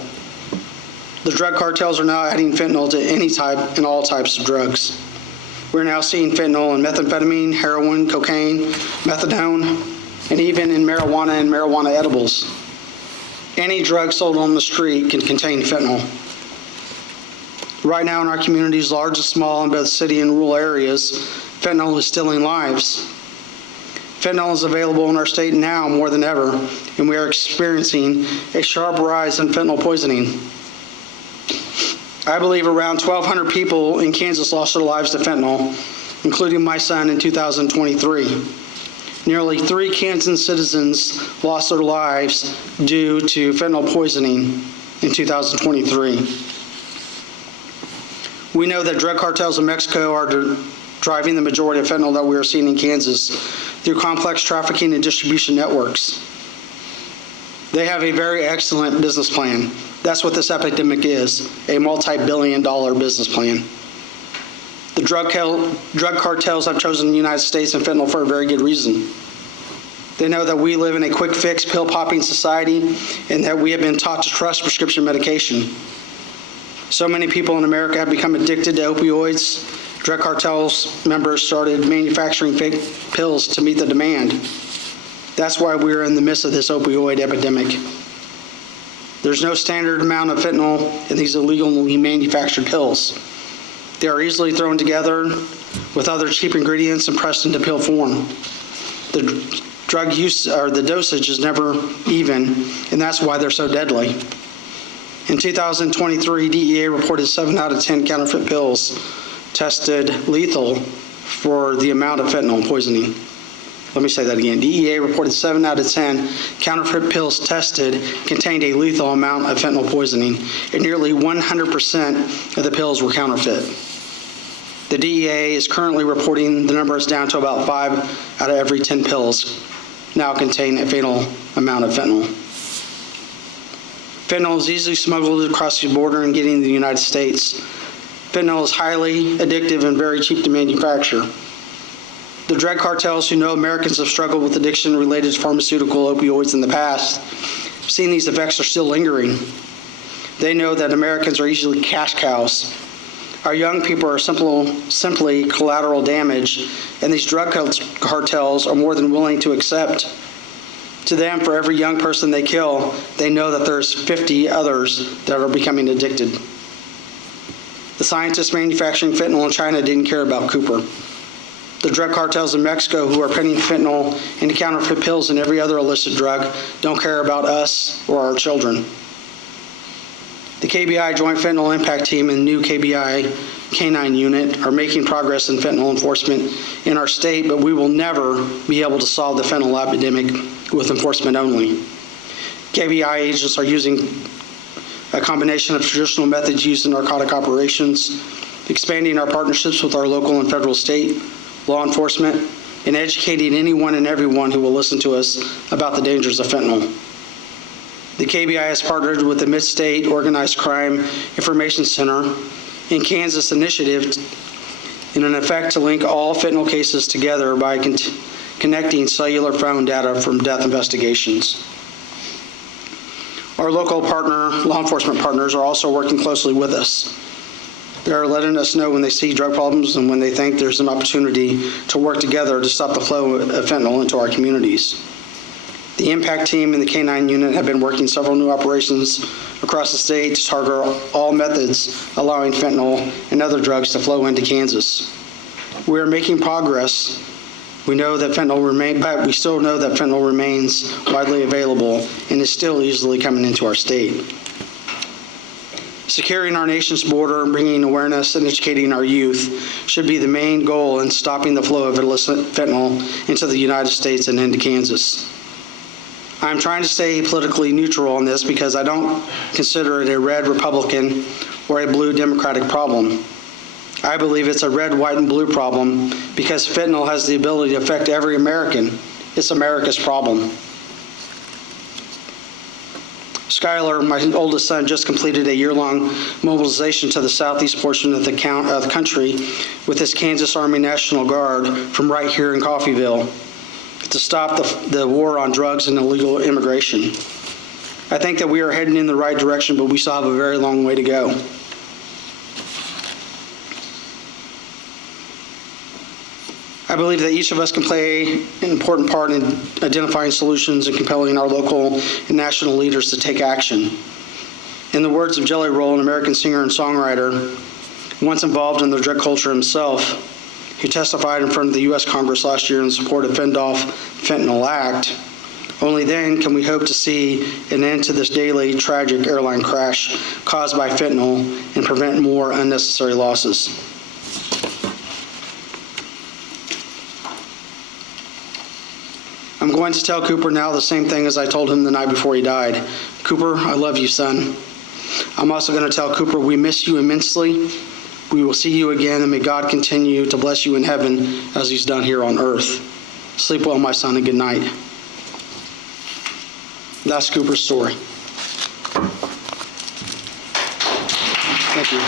The drug cartels are now adding fentanyl to any type and all types of drugs. We're now seeing fentanyl in methamphetamine, heroin, cocaine, methadone, and even in marijuana and marijuana edibles. Any drug sold on the street can contain fentanyl. Right now in our communities, large and small, in both city and rural areas, fentanyl is stealing lives. Fentanyl is available in our state now more than ever, and we are experiencing a sharp rise in fentanyl poisoning. I believe around 1,200 people in Kansas lost their lives to fentanyl, including my son in 2023. Nearly 3 Kansas citizens lost their lives due to fentanyl poisoning in 2023. We know that drug cartels in Mexico are driving the majority of fentanyl that we are seeing in Kansas through complex trafficking and distribution networks. They have a very excellent business plan. That's what this epidemic is, a multi-billion-dollar business plan. The drug cartels have chosen the United States and fentanyl for a very good reason. They know that we live in a quick-fix, pill-popping society and that we have been taught to trust prescription medication. So many people in America have become addicted to opioids. Drug cartels members started manufacturing fake pills to meet the demand. That's why we're in the midst of this opioid epidemic. There's no standard amount of fentanyl in these illegally manufactured pills. They are easily thrown together with other cheap ingredients and pressed into pill form. The drug use or the dosage is never even, and that's why they're so deadly. In 2023, DEA reported 7 out of 10 counterfeit pills tested lethal for the amount of fentanyl poisoning. Let me say that again. DEA reported 7 out of 10 counterfeit pills tested contained a lethal amount of fentanyl poisoning, and nearly 100% of the pills were counterfeit. The DEA is currently reporting the number is down to about 5 out of every 10 pills now contain a fatal amount of fentanyl. Fentanyl is easily smuggled across the border and getting to the United States. Fentanyl is highly addictive and very cheap to manufacture. The drug cartels who know Americans have struggled with addiction related to pharmaceutical opioids in the past, seeing these effects are still lingering. They know that Americans are easily cash cows. Our young people are simply collateral damage, and these drug cartels are more than willing to accept. To them, for every young person they kill, they know that there's 50 others that are becoming addicted. The scientists manufacturing fentanyl in China didn't care about Cooper. The drug cartels in Mexico who are putting fentanyl into counterfeit pills and every other illicit drug don't care about us or our children. The KBI Joint Fentanyl Impact Team and the new KBI Canine Unit are making progress in fentanyl enforcement in our state, but we will never be able to solve the fentanyl epidemic with enforcement only. KBI agents are using a combination of traditional methods used in narcotic operations, expanding our partnerships with our local and federal state law enforcement, and educating anyone and everyone who will listen to us about the dangers of fentanyl. The KBI has partnered with the Mid-State Organized Crime Information Center in Kansas initiative in an effort to link all fentanyl cases together by connecting cellular phone data from death investigations. Our local law enforcement partners are also working closely with us. They're letting us know when they see drug problems and when they think there's an opportunity to work together to stop the flow of fentanyl into our communities. The Impact Team and the Canine Unit have been working several new operations across the state to target all methods allowing fentanyl and other drugs to flow into Kansas. We are making progress. We know that fentanyl but we still know that fentanyl remains widely available and is still easily coming into our state. Securing our nation's border and bringing awareness and educating our youth should be the main goal in stopping the flow of illicit fentanyl into the United States and into Kansas. I'm trying to stay politically neutral on this because I don't consider it a red Republican or a blue Democratic problem. I believe it's a red, white, and blue problem because fentanyl has the ability to affect every American. It's America's problem. Skylar, my oldest son, just completed a year-long mobilization to the southeast portion of the country with his Kansas Army National Guard from right here in Coffeyville to stop the war on drugs and illegal immigration. I think that we are heading in the right direction, but we still have a very long way to go. I believe that each of us can play an important part in identifying solutions and compelling our local and national leaders to take action. In the words of Jelly Roll, an American singer and songwriter, once involved in the drug culture himself, who testified in front of the U.S. Congress last year in support of Fentanyl Act, only then can we hope to see an end to this daily tragic airline crash caused by fentanyl and prevent more unnecessary losses. I'm going to tell Cooper now the same thing as I told him the night before he died. Cooper, I love you, son. I'm also going to tell Cooper we miss you immensely. We will see you again, and may God continue to bless you in heaven as he's done here on earth. Sleep well, my son, and good night. That's Cooper's story. Thank you.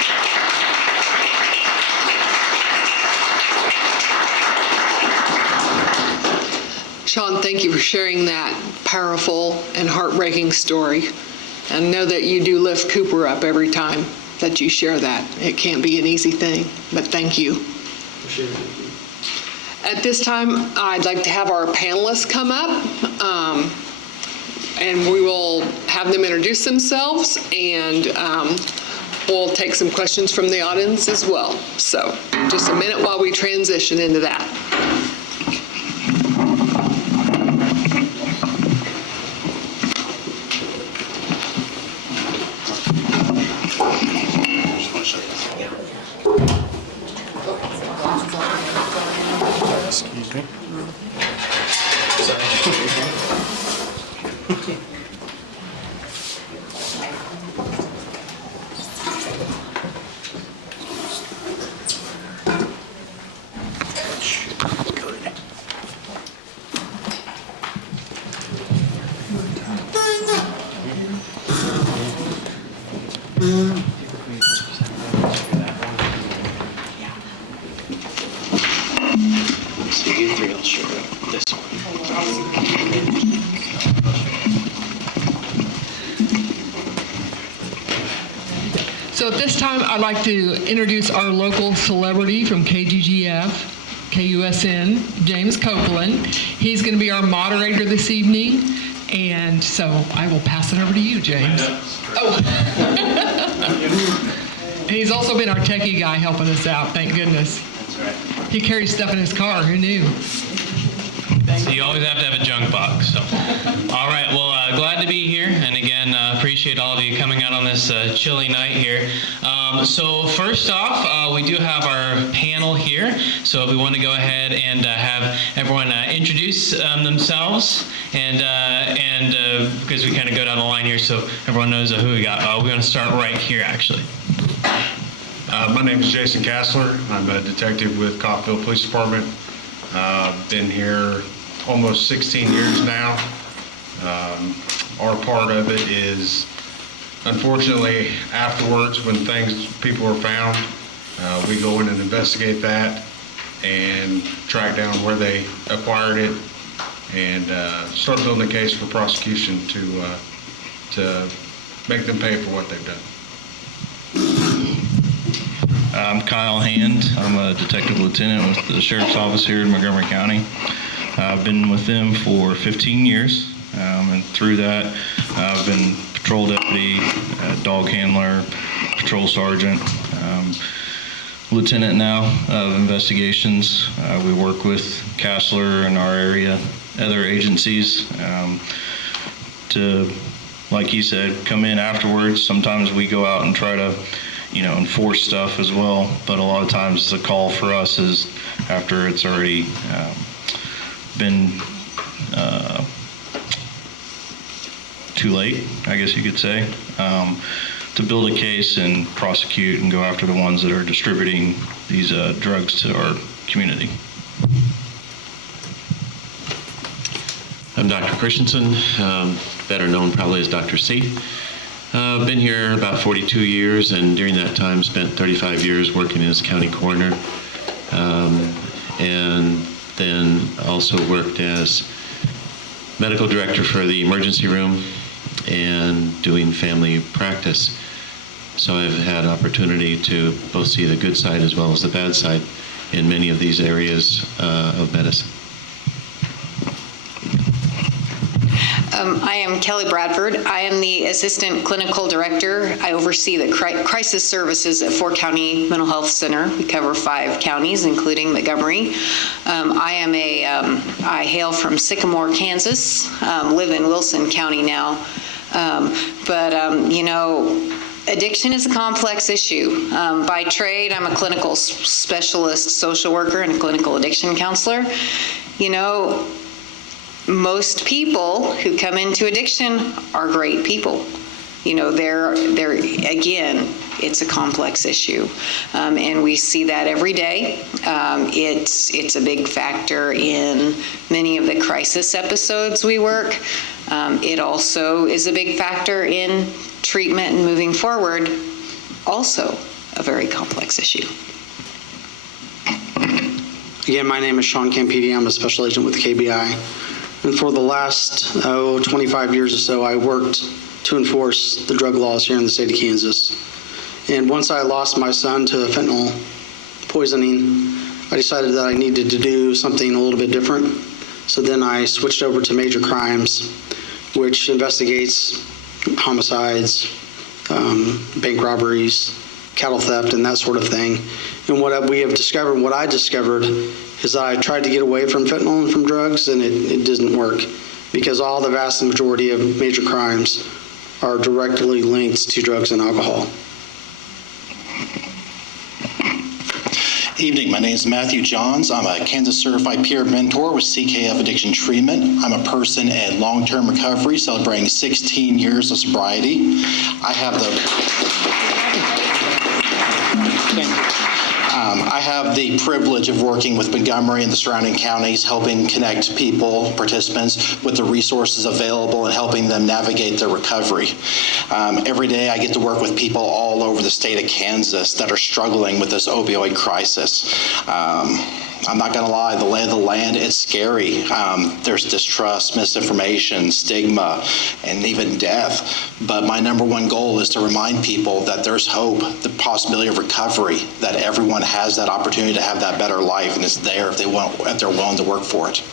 Sean, thank you for sharing that powerful and heartbreaking story. And know that you do lift Cooper up every time that you share that. It can't be an easy thing, but thank you. Appreciate it. At this time, I'd like to have our panelists come up, and we will have them introduce themselves, and we'll take some questions from the audience as well. So just a minute while we transition into that. Excuse me. So you three, I'll show you this one. So at this time, I'd like to introduce our local celebrity from KGGF, KUSN, James Copeland. He's going to be our moderator this evening, and so I will pass it over to you, James. Oh. And he's also been our techie guy helping us out, thank goodness. That's right. He carries stuff in his car, who knew? So you always have to have a junk box. So, all right. Well, glad to be here, and again, appreciate all of you coming out on this chilly night here. So first off, we do have our panel here. So if we want to go ahead and have everyone introduce themselves, and because we kind of go down the line here, so everyone knows who we got. We're going to start right here, actually. My name is Jason Kassler. I'm a detective with Coffeyville Police Department. Been here almost 16 years now. Our part of it is, unfortunately, afterwards when people are found, we go in and investigate that and track down where they acquired it and start building a case for prosecution to make them pay for what they've done. I'm Kyle Hand. I'm a detective lieutenant with the Sheriff's Office here in Montgomery County. I've been with them for 15 years, and through that, I've been patrol deputy, dog handler, patrol sergeant, lieutenant now of investigations. We work with Kassler in our area, other agencies, to, like he said, come in afterwards. Sometimes we go out and try to enforce stuff as well, but a lot of times the call for us is after it's already been too late, I guess you could say. build a case and prosecute and go after the ones that are distributing these drugs to our community. I'm Dr. Christensen, better known probably as Dr. C. I've been here about 42 years, and during that time spent 35 years working as county coroner, and then also worked as medical director for the emergency room and doing family practice. So I've had opportunity to both see the good side as well as the bad side in many of these areas of medicine. I am Kelly Bradford. I am the Assistant Clinical Director. I oversee the crisis services at Fort County Mental Health Center. We cover 5 counties, including Montgomery. I hail from Sycamore, Kansas, live in Wilson County now. Addiction is a complex issue. By trade, I'm a clinical specialist social worker and a clinical addiction counselor. Most people who come into addiction are great people. They're again, it's a complex issue, and we see that every day. It's a big factor in many of the crisis episodes we work. It also is a big factor in treatment and moving forward. Also, a very complex issue. Again, my name is Sean Campidi. I'm a special agent with KBI. And for the last 25 years or so, I worked to enforce the drug laws here in the state of Kansas. And once I lost my son to fentanyl poisoning, I decided that I needed to do something a little bit different. So then I switched over to major crimes, which investigates homicides, bank robberies, cattle theft, and that sort of thing. And what I discovered is that I tried to get away from fentanyl and from drugs, and it doesn't work, because all the vast majority of major crimes are directly linked to drugs and alcohol. Evening, my name is Matthew Johns. I'm a Kansas Certified Peer Mentor with CKF Addiction Treatment. I'm a person in long-term recovery celebrating 16 years of sobriety. I have the privilege of working with Montgomery and the surrounding counties, helping connect people, participants, with the resources available and helping them navigate their recovery. Every day I get to work with people all over the state of Kansas that are struggling with this opioid crisis. I'm not going to lie, the lay of the land, it's scary. There's distrust, misinformation, stigma, and even death. But my number one goal is to remind people that there's hope, the possibility of recovery, that everyone has that opportunity to have that better life, and it's there if they're willing to work for it.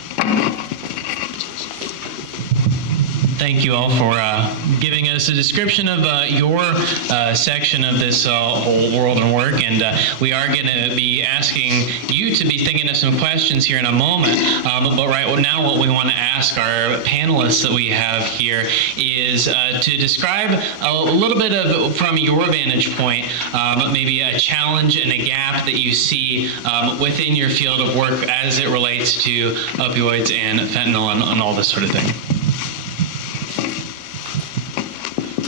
Thank you all for giving us a description of your section of this whole world and work. And we are going to be asking you to be thinking of some questions here in a moment. But right now what we want to ask our panelists that we have here is to describe a little bit of, from your vantage point, maybe a challenge and a gap that you see within your field of work as it relates to opioids and fentanyl and all this sort of thing.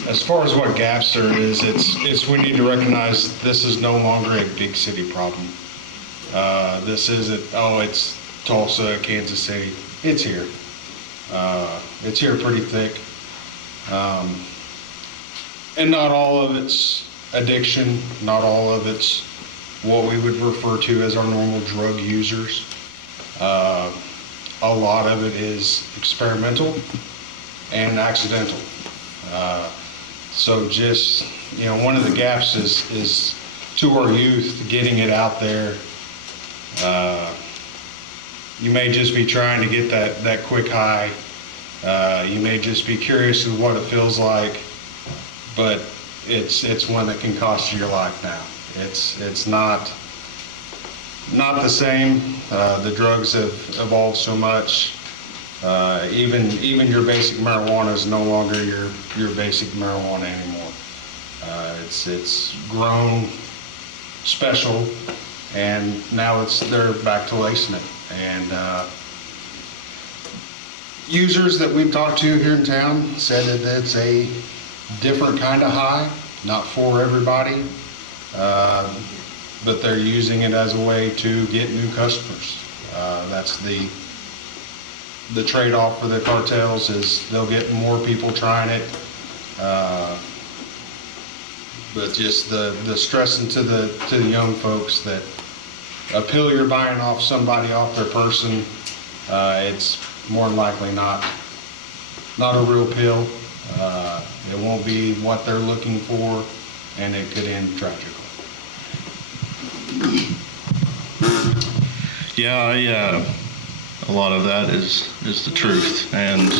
As far as what gaps there is, it's we need to recognize this is no longer a big city problem. This isn't, it's Tulsa, Kansas City. It's here. It's here pretty thick. And not all of it's addiction, not all of it's what we would refer to as our normal drug users. A lot of it is experimental and accidental. So just, one of the gaps is to our youth, getting it out there. You may just be trying to get that quick high. You may just be curious of what it feels like, but it's one that can cost you your life now. It's not the same. The drugs have evolved so much. Even your basic marijuana is no longer your basic marijuana anymore. It's grown special, and now they're back to lacing it. And users that we've talked to here in town said that it's a different kind of high. not for everybody, but they're using it as a way to get new customers. That's the trade-off for the cartels, is they'll get more people trying it. But just the stressing to the young folks that a pill you're buying off somebody, off their person, it's more than likely not a real pill. It won't be what they're looking for, and it could end tragically. Yeah, a lot of that is the truth, and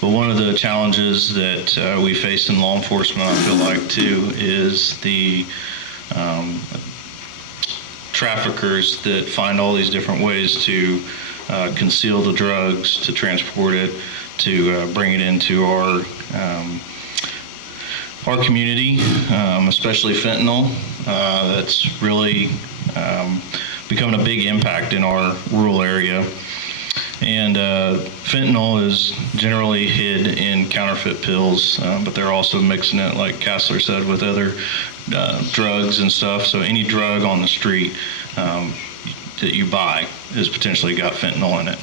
but one of the challenges that we face in law enforcement, I feel like too, is the traffickers that find all these different ways to conceal the drugs, to transport it, to bring it into our community, especially fentanyl. That's really becoming a big impact in our rural area. And fentanyl is generally hid in counterfeit pills, but they're also mixing it, like Castler said, with other drugs and stuff. So any drug on the street that you buy has potentially got fentanyl in it.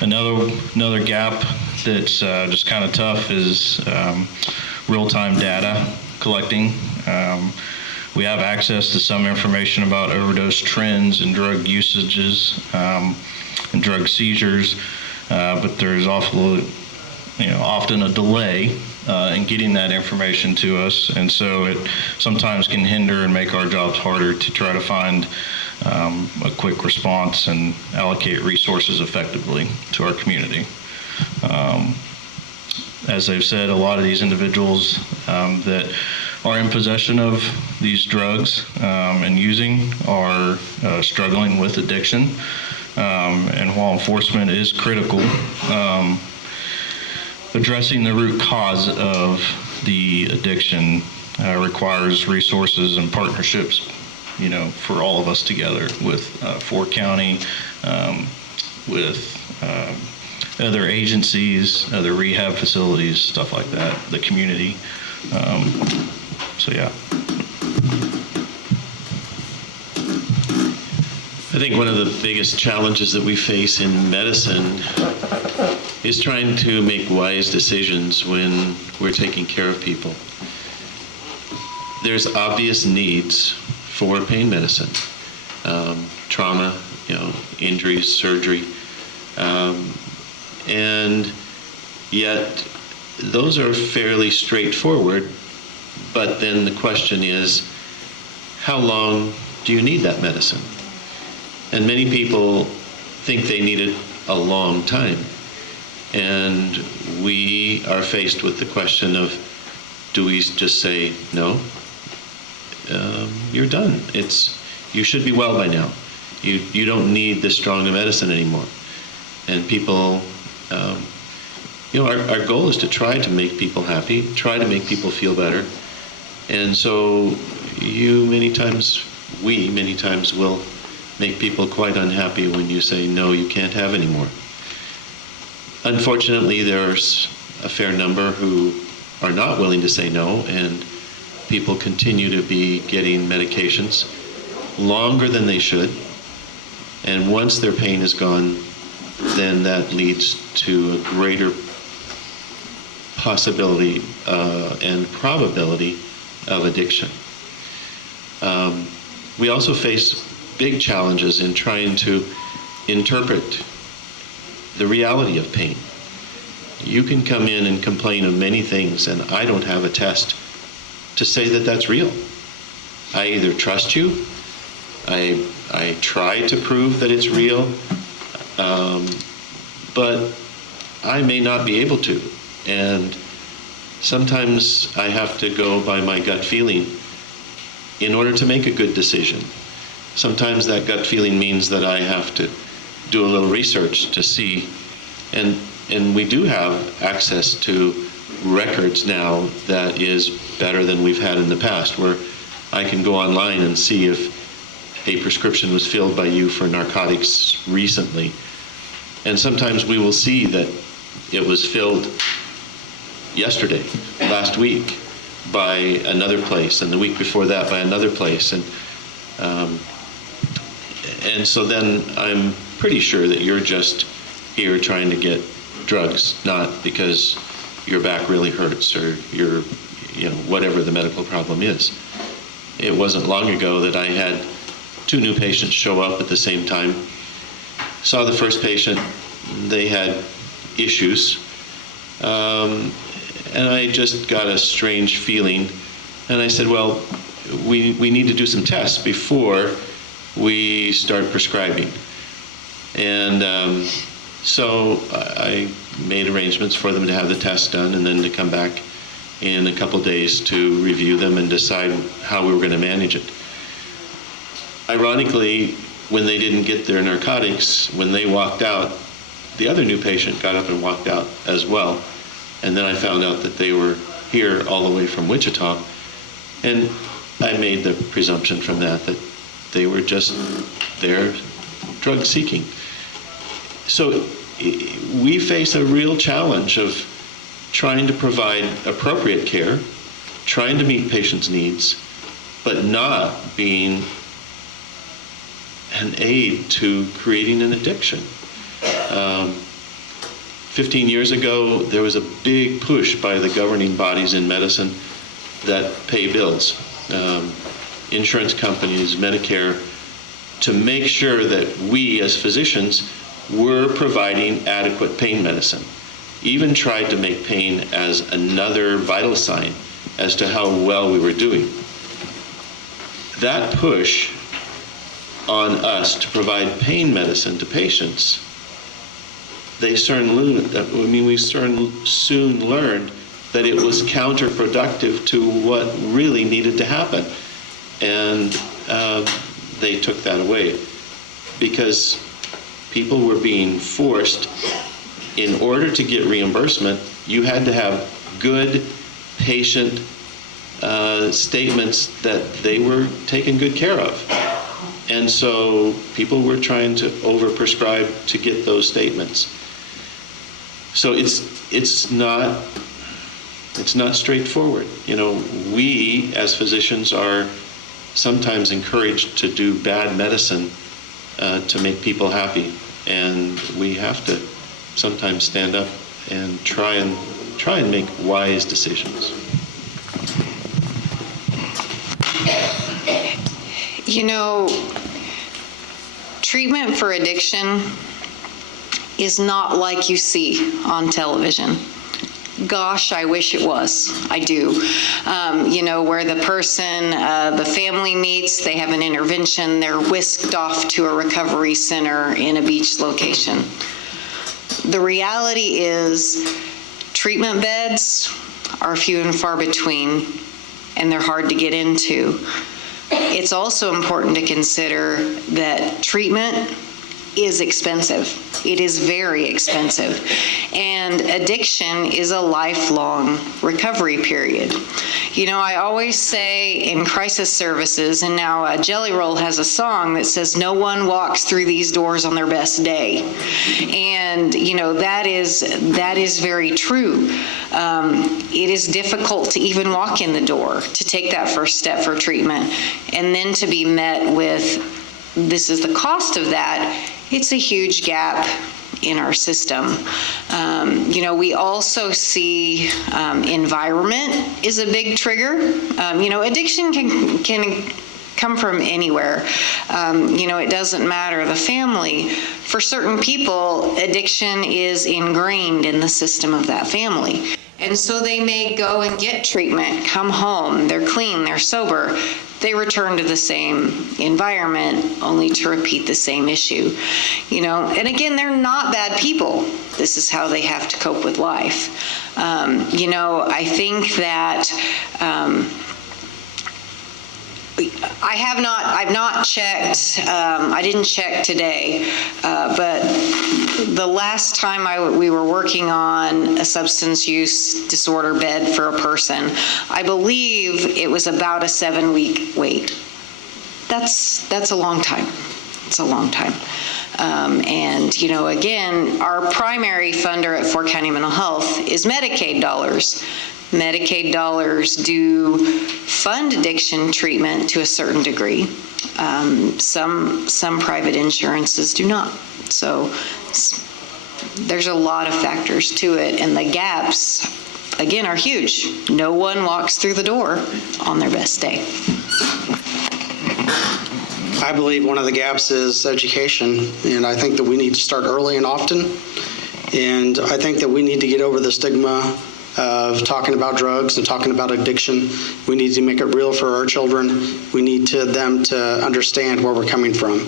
Another gap that's just kind of tough is real-time data collecting. We have access to some information about overdose trends and drug usages and drug seizures, but there's often a delay in getting that information to us, and so it sometimes can hinder and make our jobs harder to try to find a quick response and allocate resources effectively to our community. As they've said, a lot of these individuals that are in possession of these drugs and using are struggling with addiction. And while enforcement is critical, addressing the root cause of the addiction requires resources and partnerships, for all of us together with Ford County, with other agencies, other rehab facilities, stuff like that, the community. So yeah. I think one of the biggest challenges that we face in medicine is trying to make wise decisions when we're taking care of people. There's obvious needs for pain medicine, trauma, injuries, surgery, and yet those are fairly straightforward. But then the question is, how long do you need that medicine? And many people think they need it a long time. And we are faced with the question of, do we just say, no, you're done. You should be well by now. You don't need this strong a medicine anymore. And people, our goal is to try to make people happy, try to make people feel better. And so we many times will make people quite unhappy when you say, no, you can't have any more. Unfortunately, there's a fair number who are not willing to say no, and people continue to be getting medications longer than they should. And once their pain is gone, then that leads to a greater possibility and probability of addiction. We also face big challenges in trying to interpret the reality of pain. You can come in and complain of many things, and I don't have a test to say that that's real. I either trust you, I try to prove that it's real, but I may not be able to. And sometimes I have to go by my gut feeling in order to make a good decision. Sometimes that gut feeling means that I have to do a little research to see, and we do have access to records now that is better than we've had in the past, where I can go online and see if a prescription was filled by you for narcotics recently. And sometimes we will see that it was filled yesterday, last week, by another place, and the week before that by another place, and so then I'm pretty sure that you're just here trying to get drugs, not because your back really hurts or you're, whatever the medical problem is. It wasn't long ago that I had 2 new patients show up at the same time. Saw the first patient, they had issues, and I just got a strange feeling, and I said, well, we need to do some tests before we start prescribing. And so I made arrangements for them to have the test done and then to come back in a couple days to review them and decide how we were going to manage it. Ironically, when they didn't get their narcotics, when they walked out, the other new patient got up and walked out as well. And then I found out that they were here all the way from Wichita. And I made the presumption from that they were just there drug seeking. So we face a real challenge of trying to provide appropriate care, trying to meet patients' needs, but not being an aid to creating an addiction. 15 years ago, there was a big push by the governing bodies in medicine that pay bills, insurance companies, Medicare, to make sure that we as physicians were providing adequate pain medicine. Even tried to make pain as another vital sign as to how well we were doing. That push on us to provide pain medicine to patients, we soon learned that it was counterproductive to what really needed to happen. And they took that away because people were being forced, in order to get reimbursement, you had to have good patient statements that they were taken good care of. And so people were trying to overprescribe to get those statements. So it's not straightforward. We as physicians are sometimes encouraged to do bad medicine to make people happy, and we have to sometimes stand up and try and make wise decisions. Treatment for addiction is not like you see on television. Gosh, I wish it was. I do. Where the person, the family meets, they have an intervention, they're whisked off to a recovery center in a beach location. The reality is treatment beds are few and far between, and they're hard to get into. It's also important to consider that treatment is expensive. It is very expensive. And addiction is a lifelong recovery period. I always say in crisis services, and now Jelly Roll has a song that says, no one walks through these doors on their best day. And, that is very true. It is difficult to even walk in the door, to take that first step for treatment, and then to be met with, this is the cost of that. It's a huge gap in our system. We also see environment is a big trigger. Addiction can come from anywhere. It doesn't matter the family. For certain people, addiction is ingrained in the system of that family. And so they may go and get treatment, come home, they're clean, they're sober. They return to the same environment only to repeat the same issue. And again, they're not bad people. This is how they have to cope with life. I think that I've not checked, I didn't check today, but the last time we were working on a substance use disorder bed for a person, I believe it was about a 7-week wait. That's a long time. It's a long time. And, again, our primary funder at Fort County Mental Health is Medicaid dollars. Medicaid dollars do fund addiction treatment to a certain degree. Some private insurances do not. So there's a lot of factors to it, and the gaps, again, are huge. No one walks through the door on their best day. I believe one of the gaps is education, and I think that we need to start early and often. And I think that we need to get over the stigma of talking about drugs and talking about addiction. We need to make it real for our children. We need them to understand where we're coming from.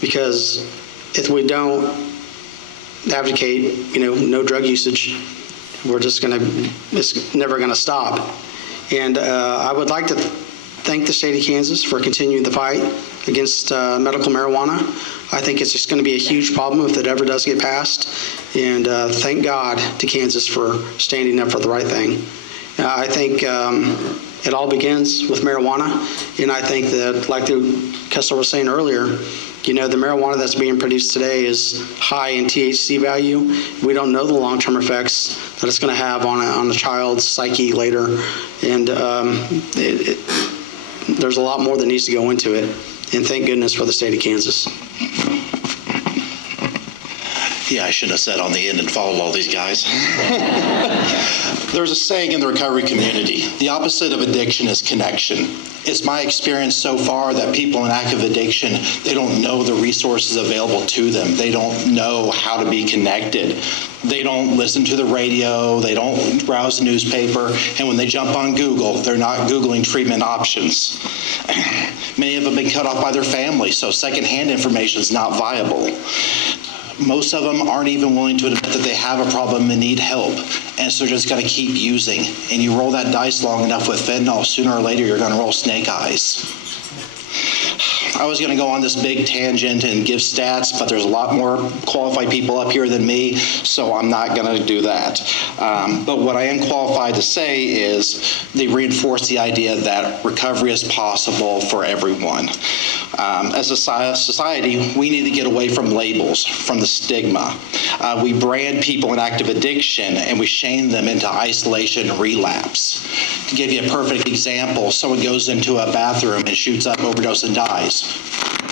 Because if we don't advocate, no drug usage, it's never gonna stop. And I would like to thank the state of Kansas for continuing the fight against medical marijuana. I think it's just going to be a huge problem if it ever does get passed. And thank God to Kansas for standing up for the right thing. I think it all begins with marijuana. And I think that, like Kessler was saying earlier, the marijuana that's being produced today is high in THC value. We don't know the long-term effects that it's going to have on a child's psyche later. And there's a lot more that needs to go into it. And thank goodness for the state of Kansas. Yeah, I shouldn't have said on the end and followed all these guys. There's a saying in the recovery community, the opposite of addiction is connection. It's my experience so far that people in active addiction, they don't know the resources available to them. They don't know how to be connected. They don't listen to the radio, they don't browse the newspaper, and when they jump on Google, they're not Googling treatment options. Many of them have been cut off by their family, so secondhand information is not viable. Most of them aren't even willing to admit that they have a problem and need help, and so they're just going to keep using. And you roll that dice long enough with fentanyl, sooner or later you're going to roll snake eyes. I was going to go on this big tangent and give stats, but there's a lot more qualified people up here than me, so I'm not going to do that. But what I am qualified to say is they reinforce the idea that recovery is possible for everyone. As a society, we need to get away from labels, from the stigma. We brand people in active addiction and we shame them into isolation and relapse. To give you a perfect example, someone goes into a bathroom and shoots up, overdose, and dies.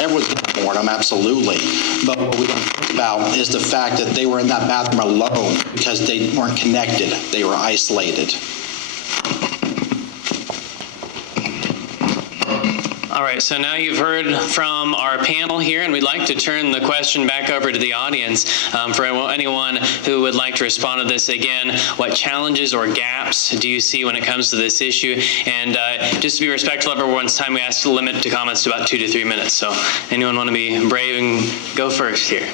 Everyone's going to mourn them, absolutely. But what we don't think about is the fact that they were in that bathroom alone because they weren't connected. They were isolated. All right, so now you've heard from our panel here, and we'd like to turn the question back over to the audience for anyone who would like to respond to this again. What challenges or gaps do you see when it comes to this issue? And just to be respectful of everyone's time, we ask to limit to comments to about 2 to 3 minutes. So anyone want to be brave and go first here?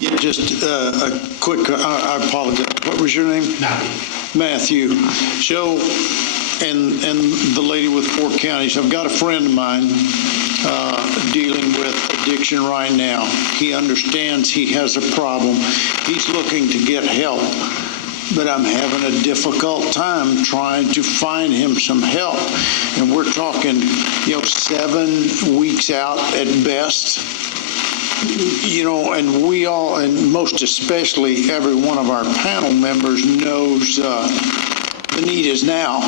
Yeah, just a quick, I apologize. What was your name? Matthew. So, and the lady with Fort County. So I've got a friend of mine dealing with addiction right now. He understands he has a problem. He's looking to get help, but I'm having a difficult time trying to find him some help. And we're talking, 7 weeks out at best. And we all, and most especially every one of our panel members knows the need is now.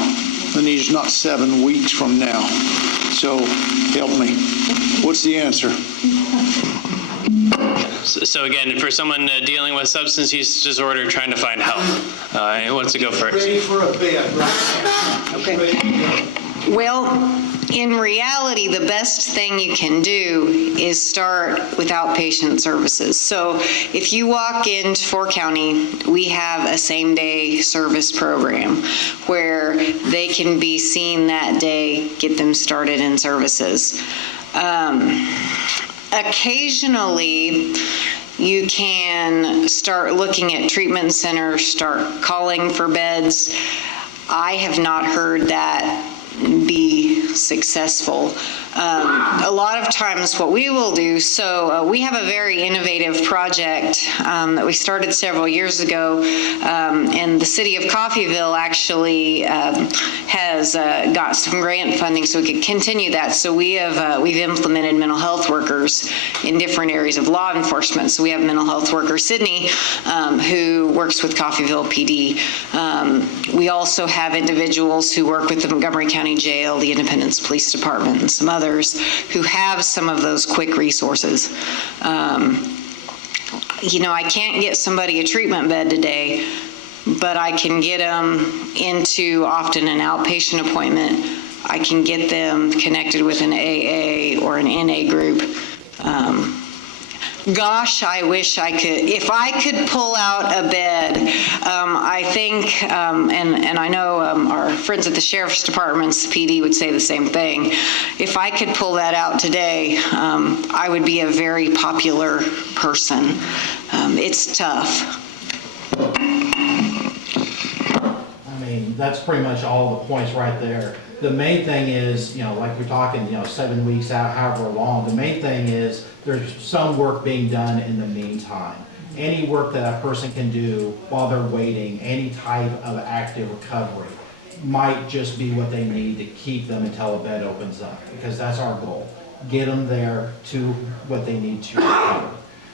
The need is not 7 weeks from now. So help me. What's the answer? So again, for someone dealing with substance use disorder, trying to find help, who wants to go first? Ready for a bed right now. Okay. Well, in reality, the best thing you can do is start with outpatient services. So if you walk into Fort County, we have a same-day service program where they can be seen that day, get them started in services. Occasionally, you can start looking at treatment centers, start calling for beds. I have not heard that be successful. A lot of times what we will do, so we have a very innovative project that we started several years ago, and the city of Coffeyville actually has got some grant funding so we could continue that. So we've implemented mental health workers in different areas of law enforcement. So we have mental health worker Sydney, who works with Coffeyville PD. We also have individuals who work with the Montgomery County Jail, the Independence Police Department, and some others who have some of those quick resources. I can't get somebody a treatment bed today, but I can get them into often an outpatient appointment. I can get them connected with an AA or an NA group. Gosh, I wish I could. If I could pull out a bed, I think, and I know our friends at the Sheriff's Department's PD would say the same thing. If I could pull that out today, I would be a very popular person. It's tough. I mean, that's pretty much all the points right there. The main thing is, like we're talking, 7 weeks out, however long, the main thing is there's some work being done in the meantime. Any work that a person can do while they're waiting, any type of active recovery, might just be what they need to keep them until a bed opens up, because that's our goal. Get them there to what they need to recover.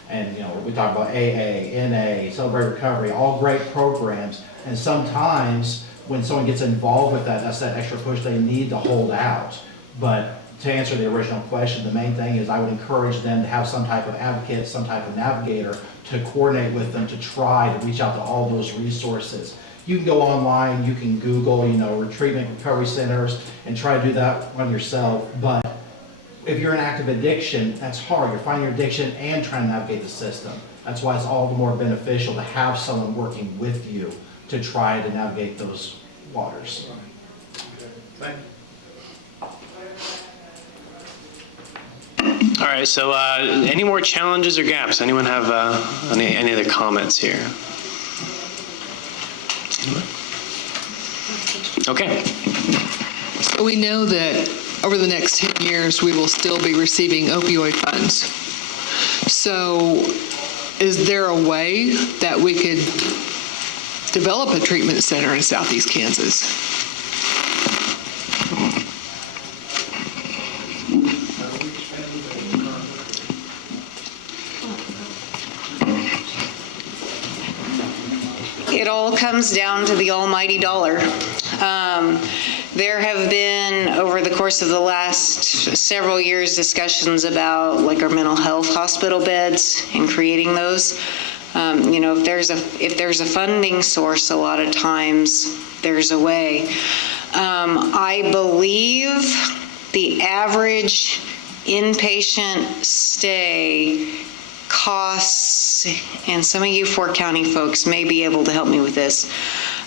And, we talk about AA, NA, Celebrate Recovery, all great programs, and sometimes when someone gets involved with that, that's that extra push they need to hold out. But to answer the original question, the main thing is I would encourage them to have some type of advocate, some type of navigator to coordinate with them to try to reach out to all those resources. You can go online, you can Google, treatment recovery centers and try to do that on yourself. But if you're in active addiction, that's hard. You're finding your addiction and trying to navigate the system. That's why it's all the more beneficial to have someone working with you to try to navigate those waters. Thank you. All right, so any more challenges or gaps? Anyone have any other comments here? Okay. So we know that over the next 10 years, we will still be receiving opioid funds. So is there a way that we could develop a treatment center in Southeast Kansas? It all comes down to the almighty dollar. There have been, over the course of the last several years, discussions about like our mental health hospital beds and creating those. If there's a funding source, a lot of times there's a way. I believe the average inpatient stay costs, and some of you Fort County folks may be able to help me with this,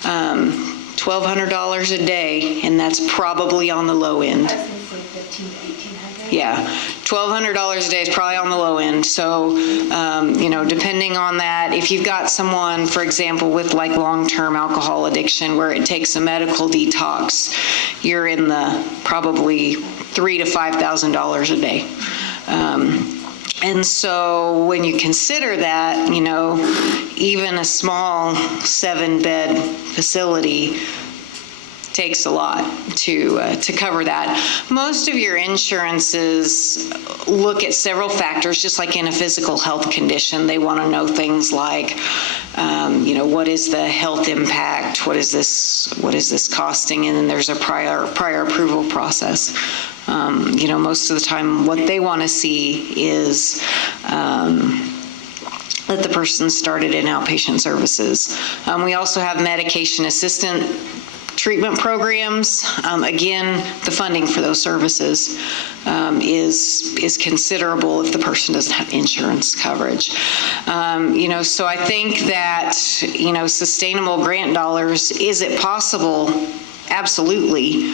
$1,200 a day, and that's probably on the low end. Yeah, $1,200 a day is probably on the low end. So, depending on that, if you've got someone, for example, with like long-term alcohol addiction where it takes a medical detox, you're in the probably $3,000 to $5,000 a day. And so when you consider that, even a small 7-bed facility takes a lot to cover that. Most of your insurances look at several factors, just like in a physical health condition. They want to know things like, what is the health impact? What is this costing? And then there's a prior approval process. Most of the time what they want to see is that the person started in outpatient services. We also have medication assistant treatment programs. Again, the funding for those services is considerable if the person doesn't have insurance coverage. So I think that, sustainable grant dollars, is it possible? Absolutely.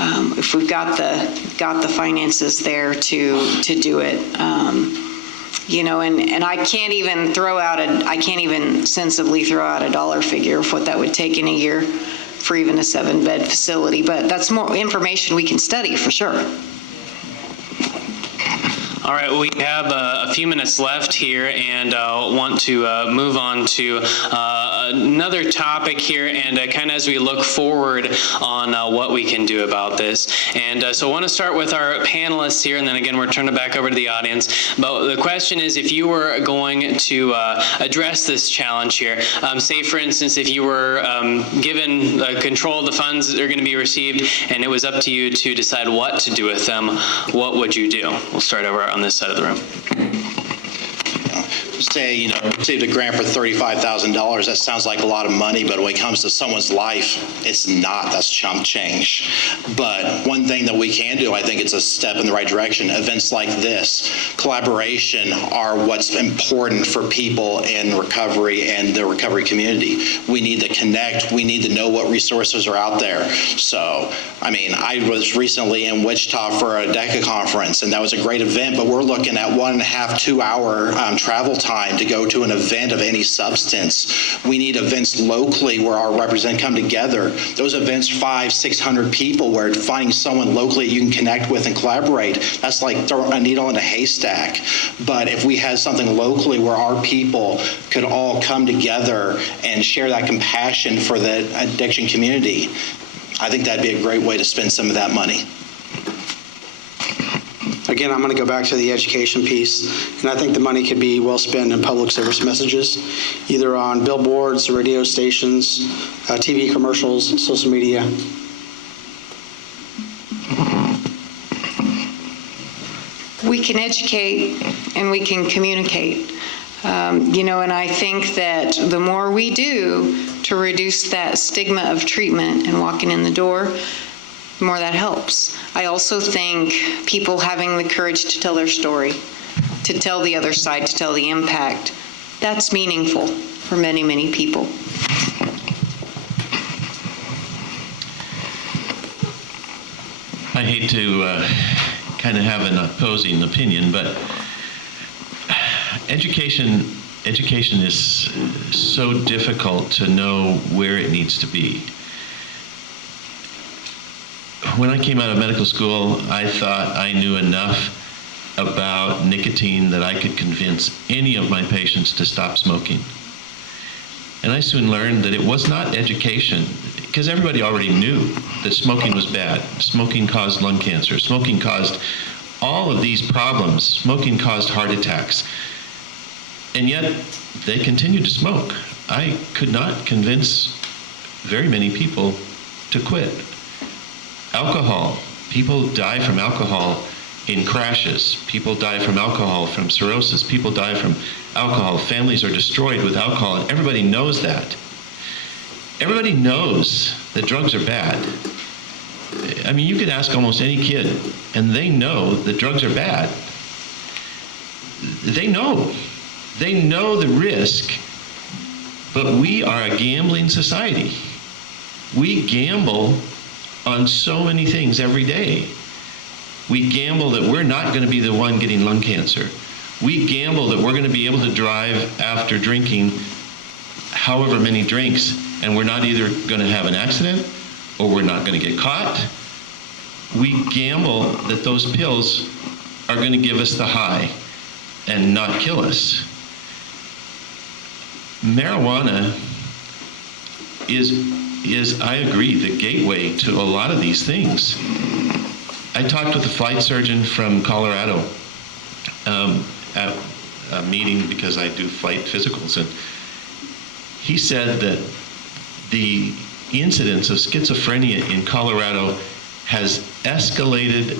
If we've got the finances there to do it. And I can't even sensibly throw out a dollar figure of what that would take in a year for even a 7-bed facility, but that's more information we can study for sure. All right, we have a few minutes left here and want to move on to another topic here and kind of as we look forward on what we can do about this. And so I want to start with our panelists here, and then again, we're turning it back over to the audience. But the question is, if you were going to address this challenge here, say for instance, if you were given control of the funds that are going to be received and it was up to you to decide what to do with them, what would you do? We'll start over on this side of the room. Say, received a grant for $35,000, that sounds like a lot of money, but when it comes to someone's life, it's not. That's chump change. But one thing that we can do, I think it's a step in the right direction. Events like this, collaboration, are what's important for people in recovery and the recovery community. We need to connect. We need to know what resources are out there. So, I was recently in Wichita for a DECA conference, and that was a great event, but we're looking at 1.5, 2 hour travel time to go to an event of any substance. We need events locally where our representatives come together. Those events, 500, 600 people, where finding someone locally you can connect with and collaborate, that's like throwing a needle in a haystack. But if we had something locally where our people could all come together and share that compassion for the addiction community, I think that'd be a great way to spend some of that money. Again, I'm going to go back to the education piece, and I think the money could be well spent in public service messages, either on billboards, radio stations, TV commercials, social media. We can educate and we can communicate. And I think that the more we do to reduce that stigma of treatment and walking in the door, the more that helps. I also think people having the courage to tell their story, to tell the other side, to tell the impact, that's meaningful for many, many people. I hate to kind of have an opposing opinion, but education is so difficult to know where it needs to be. When I came out of medical school, I thought I knew enough about nicotine that I could convince any of my patients to stop smoking. And I soon learned that it was not education, because everybody already knew that smoking was bad. Smoking caused lung cancer. Smoking caused all of these problems. Smoking caused heart attacks. And yet, they continued to smoke. I could not convince very many people to quit. Alcohol. People die from alcohol in crashes. People die from alcohol from cirrhosis. People die from alcohol. Families are destroyed with alcohol, and everybody knows that. Everybody knows that drugs are bad. You could ask almost any kid, and they know that drugs are bad. They know. They know the risk, but we are a gambling society. We gamble on so many things every day. We gamble that we're not going to be the one getting lung cancer. We gamble that we're going to be able to drive after drinking however many drinks, and we're not either going to have an accident or we're not going to get caught. We gamble that those pills are going to give us the high and not kill us. Marijuana is, I agree, the gateway to a lot of these things. I talked with a flight surgeon from Colorado at a meeting because I do flight physicals, and he said that the incidence of schizophrenia in Colorado has escalated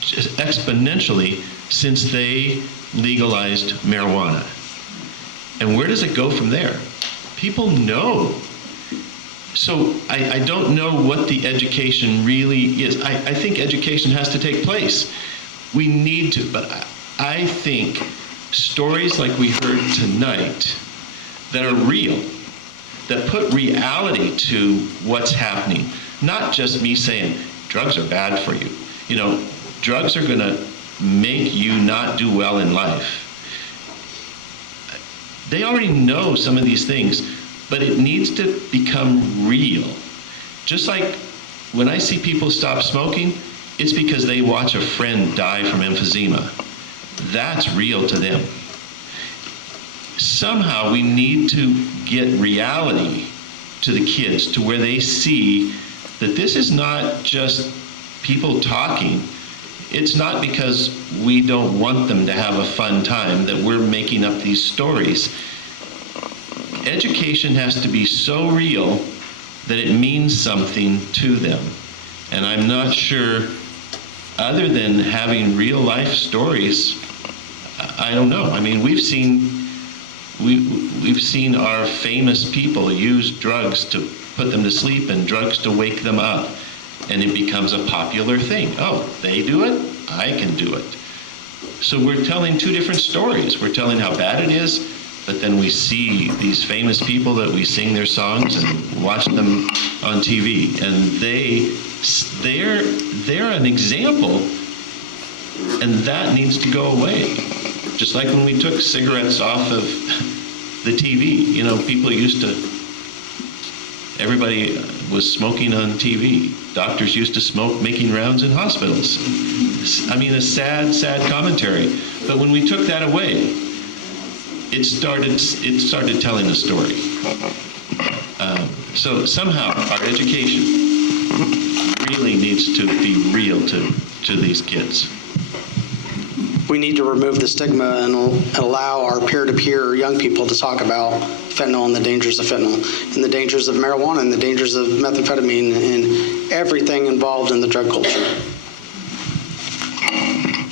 just exponentially since they legalized marijuana. And where does it go from there? People know. So I don't know what the education really is. I think education has to take place. We need to, but I think stories like we heard tonight that are real, that put reality to what's happening, not just me saying drugs are bad for you. Drugs are gonna make you not do well in life. They already know some of these things, but it needs to become real. Just like when I see people stop smoking, it's because they watch a friend die from emphysema. That's real to them. Somehow we need to get reality to the kids to where they see that this is not just people talking. It's not because we don't want them to have a fun time that we're making up these stories. Education has to be so real that it means something to them. And I'm not sure, other than having real life stories, I don't know. I mean, we've seen our famous people use drugs to put them to sleep and drugs to wake them up. And it becomes a popular thing. Oh, they do it, I can do it. So we're telling two different stories. We're telling how bad it is, but then we see these famous people that we sing their songs and watch them on TV. And they're an example, and that needs to go away. Just like when we took cigarettes off of the TV, you know, people used to, everybody was smoking on TV. Doctors used to smoke making rounds in hospitals. I mean, a sad, sad commentary. But when we took that away, it started telling a story. So somehow our education really needs to be real to these kids. We need to remove the stigma and allow our peer-to-peer young people to talk about fentanyl and the dangers of fentanyl and the dangers of marijuana and the dangers of methamphetamine and everything involved in the drug culture.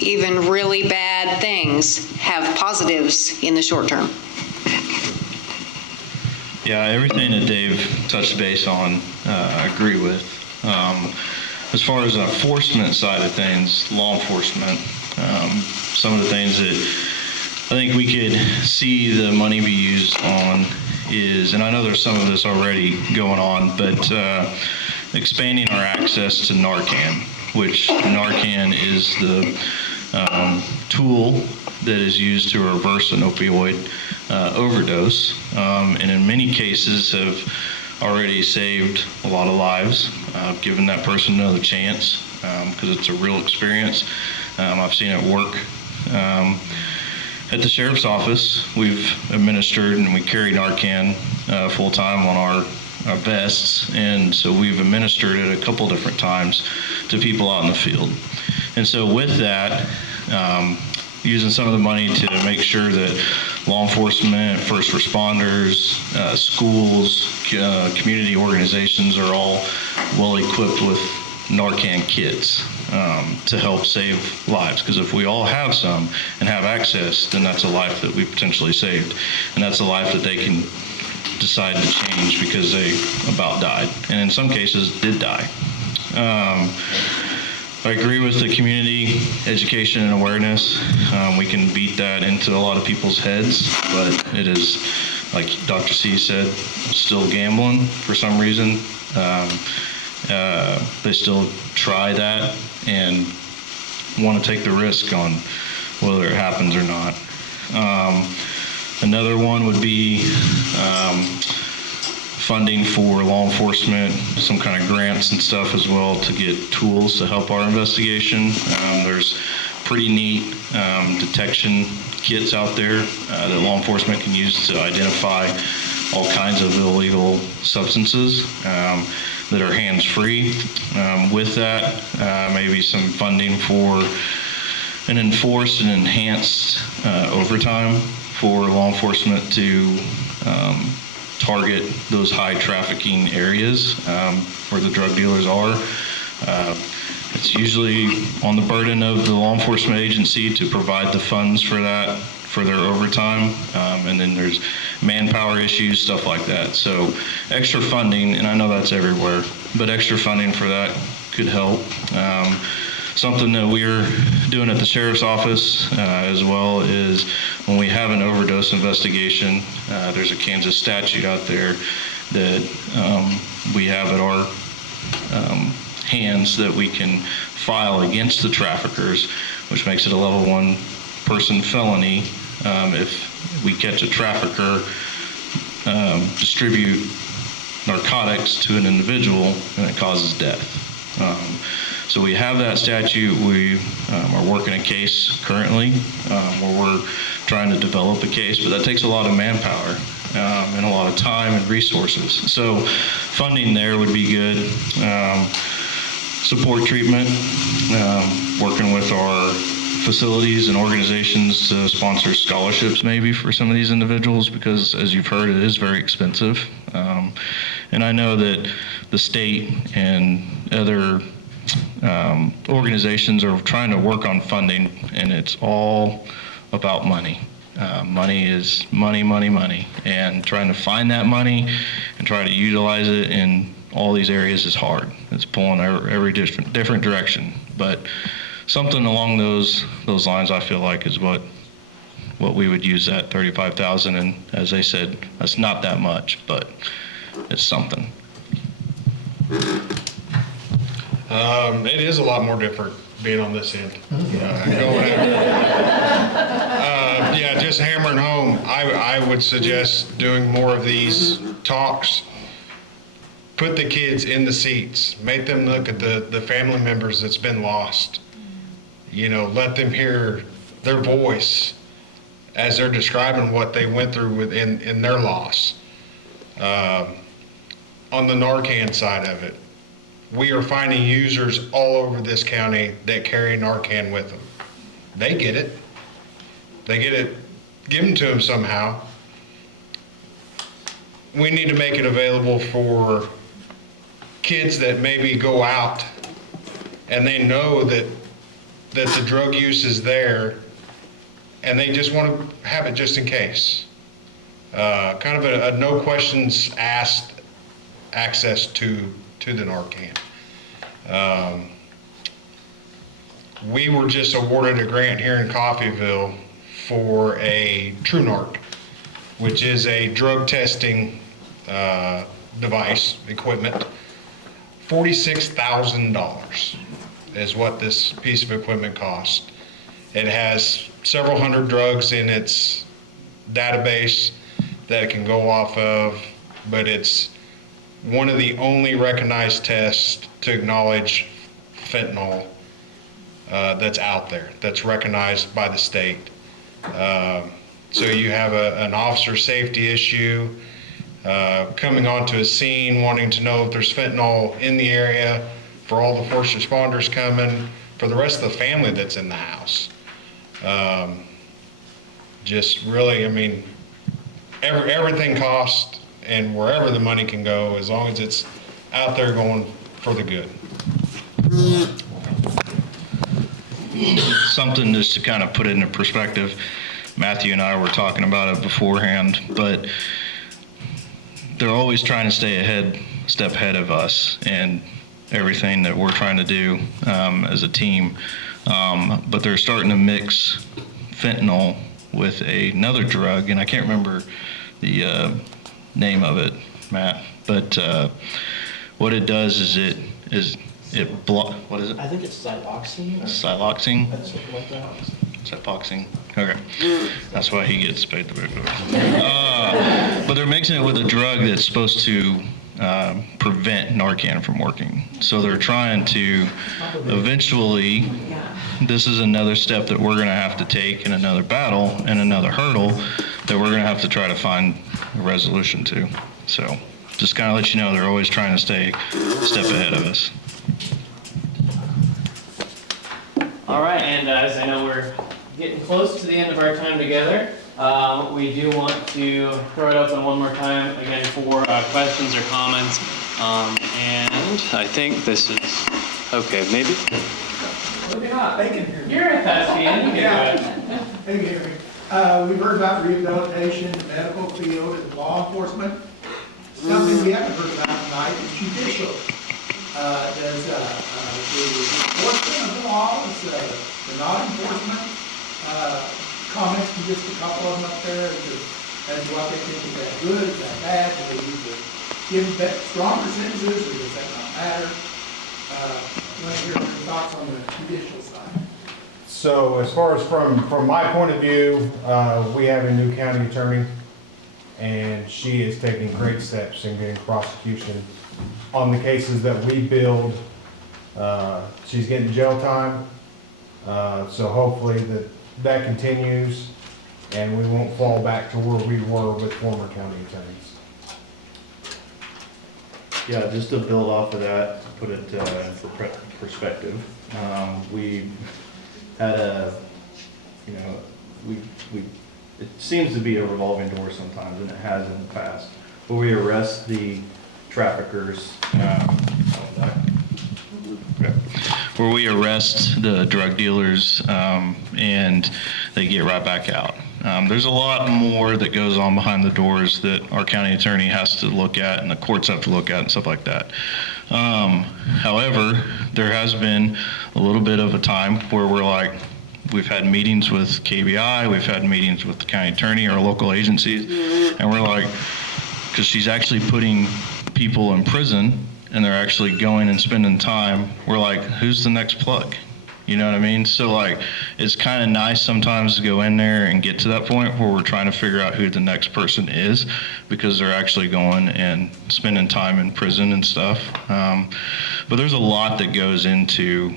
Even really bad things have positives in the short term. Yeah, everything that Dave touched base on, I agree with. As far as the enforcement side of things, law enforcement, some of the things that I think we could see the money be used on is, and I know there's some of this already going on, but expanding our access to Narcan, which Narcan is the tool that is used to reverse an opioid overdose, and in many cases have already saved a lot of lives, given that person another chance, because it's a real experience. I've seen it work. At the sheriff's office, we've administered and we carry Narcan full-time on our vests, and so we've administered it a couple different times to people out in the field. And so with that, using some of the money to make sure that law enforcement, first responders, schools, community organizations are all well equipped with Narcan kits to help save lives. Because if we all have some and have access, then that's a life that we potentially saved. And that's a life that they can decide to change because they about died. And in some cases did die. I agree with the community education and awareness. We can beat that into a lot of people's heads, but it is, like Dr. C said, still gambling for some reason. They still try that and want to take the risk on whether it happens or not. Another one would be funding for law enforcement, some kind of grants and stuff as well to get tools to help our investigation. There's pretty neat detection kits out there that law enforcement can use to identify all kinds of illegal substances that are hands-free. With that, maybe some funding for an enforced and enhanced overtime for law enforcement to target those high trafficking areas where the drug dealers are. It's usually on the burden of the law enforcement agency to provide the funds for that, for their overtime, and then there's manpower issues, stuff like that. So extra funding, and I know that's everywhere, but extra funding for that could help. Something that we're doing at the sheriff's office as well is when we have an overdose investigation, there's a Kansas statute out there that we have at our hands that we can file against the traffickers, which makes it a level 1 person felony if we catch a trafficker distribute narcotics to an individual and it causes death. So we have that statute. We are working a case currently where we're trying to develop a case, but that takes a lot of manpower and a lot of time and resources. So funding there would be good. Support treatment, working with our facilities and organizations to sponsor scholarships maybe for some of these individuals, because as you've heard, it is very expensive. And I know that the state and other organizations are trying to work on funding, and it's all about money. Money is money, money, money. And trying to find that money and try to utilize it in all these areas is hard. It's pulling every different direction. But something along those lines, I feel like, is what we would use that $35,000. And as they said, that's not that much, but it's something. It is a lot more different being on this end. Yeah, just hammering home. I would suggest doing more of these talks. Put the kids in the seats. Make them look at the family members that's been lost. Let them hear their voice as they're describing what they went through in their loss. On the Narcan side of it, we are finding users all over this county that carry Narcan with them. They get it. They get it given to them somehow. We need to make it available for kids that maybe go out and they know that the drug use is there and they just want to have it just in case. Kind of a no questions asked access to the Narcan. We were just awarded a grant here in Coffeyville for a TrueNarc, which is a drug testing device, equipment. $46,000 is what this piece of equipment costs. It has several hundred drugs in its database that it can go off of, but it's one of the only recognized tests to acknowledge fentanyl that's out there, that's recognized by the state. So you have an officer safety issue, coming onto a scene, wanting to know if there's fentanyl in the area, for all the first responders coming, for the rest of the family that's in the house. Just really, everything costs, and wherever the money can go, as long as it's out there going for the good. Something just to kind of put it into perspective, Matthew and I were talking about it beforehand, but they're always trying to stay a step ahead of us and everything that we're trying to do as a team. But they're starting to mix fentanyl with another drug, and I can't remember the name of it, Matt, but what it does is what is it? I think it's siloxane. Siloxane? That's something like that. Siloxane. Okay. That's why he gets paid the big bucks. But they're mixing it with a drug that's supposed to prevent Narcan from working. So they're trying to eventually, this is another step that we're going to have to take in another battle and another hurdle that we're going to have to try to find a resolution to. So just kind of let you know, they're always trying to stay a step ahead of us. All right, and as I know we're getting close to the end of our time together, we do want to throw it open one more time again for questions or comments. And I think this is okay, maybe? They can hear me. You're a thespian. You Yeah. can do it. They can hear me. We've heard about rehabilitation, the medical field, and law enforcement. Something we haven't heard about tonight is judicial. Does the enforcement of the laws, the non-enforcement, comments from just a couple of them up there as to what they think is that good, is that bad, do they need to give stronger sentences, or does that not matter? I want to hear your thoughts on the judicial side. So as far as from my point of view, we have a new county attorney, and she is taking great steps in getting prosecution on the cases that we build She's getting jail time, so hopefully that continues and we won't fall back to where we were with former county attorneys. Yeah, just to build off of that, to put it into perspective, we had it seems to be a revolving door sometimes, and it has in the past, where we arrest the traffickers, where we arrest the drug dealers, and they get right back out. There's a lot more that goes on behind the doors that our county attorney has to look at and the courts have to look at and stuff like that. However, there has been a little bit of a time where we've had meetings with KBI, we've had meetings with the county attorney or local agencies, and we're like, because she's actually putting people in prison and they're actually going and spending time, we're like, who's the next plug? You know what I mean? So it's kind of nice sometimes to go in there and get to that point where we're trying to figure out who the next person is, because they're actually going and spending time in prison and stuff. But there's a lot that goes into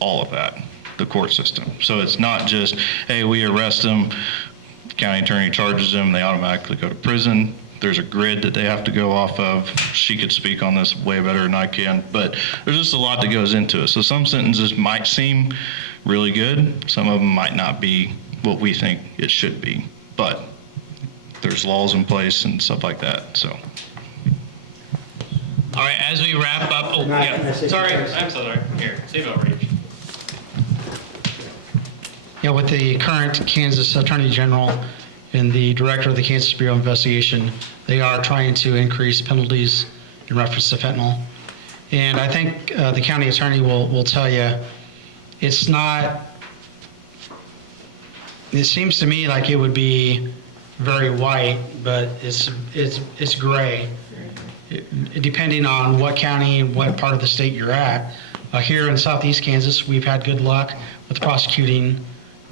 all of that, the court system. So it's not just, hey, we arrest them, county attorney charges them, they automatically go to prison. There's a grid that they have to go off of. She could speak on this way better than I can, but there's just a lot that goes into it. So some sentences might seem really good. Some of them might not be what we think it should be, but there's laws in place and stuff like that, so. All right, as we wrap up, Can I say sorry, something? I'm so sorry. Here, save it, Rach. Yeah, with the current Kansas Attorney General and the Director of the Kansas Bureau of Investigation, they are trying to increase penalties in reference to fentanyl. And I think the county attorney will tell you, it's not, it seems to me like it would be very white, but it's gray, depending on what county and what part of the state you're at. Here in Southeast Kansas, we've had good luck with prosecuting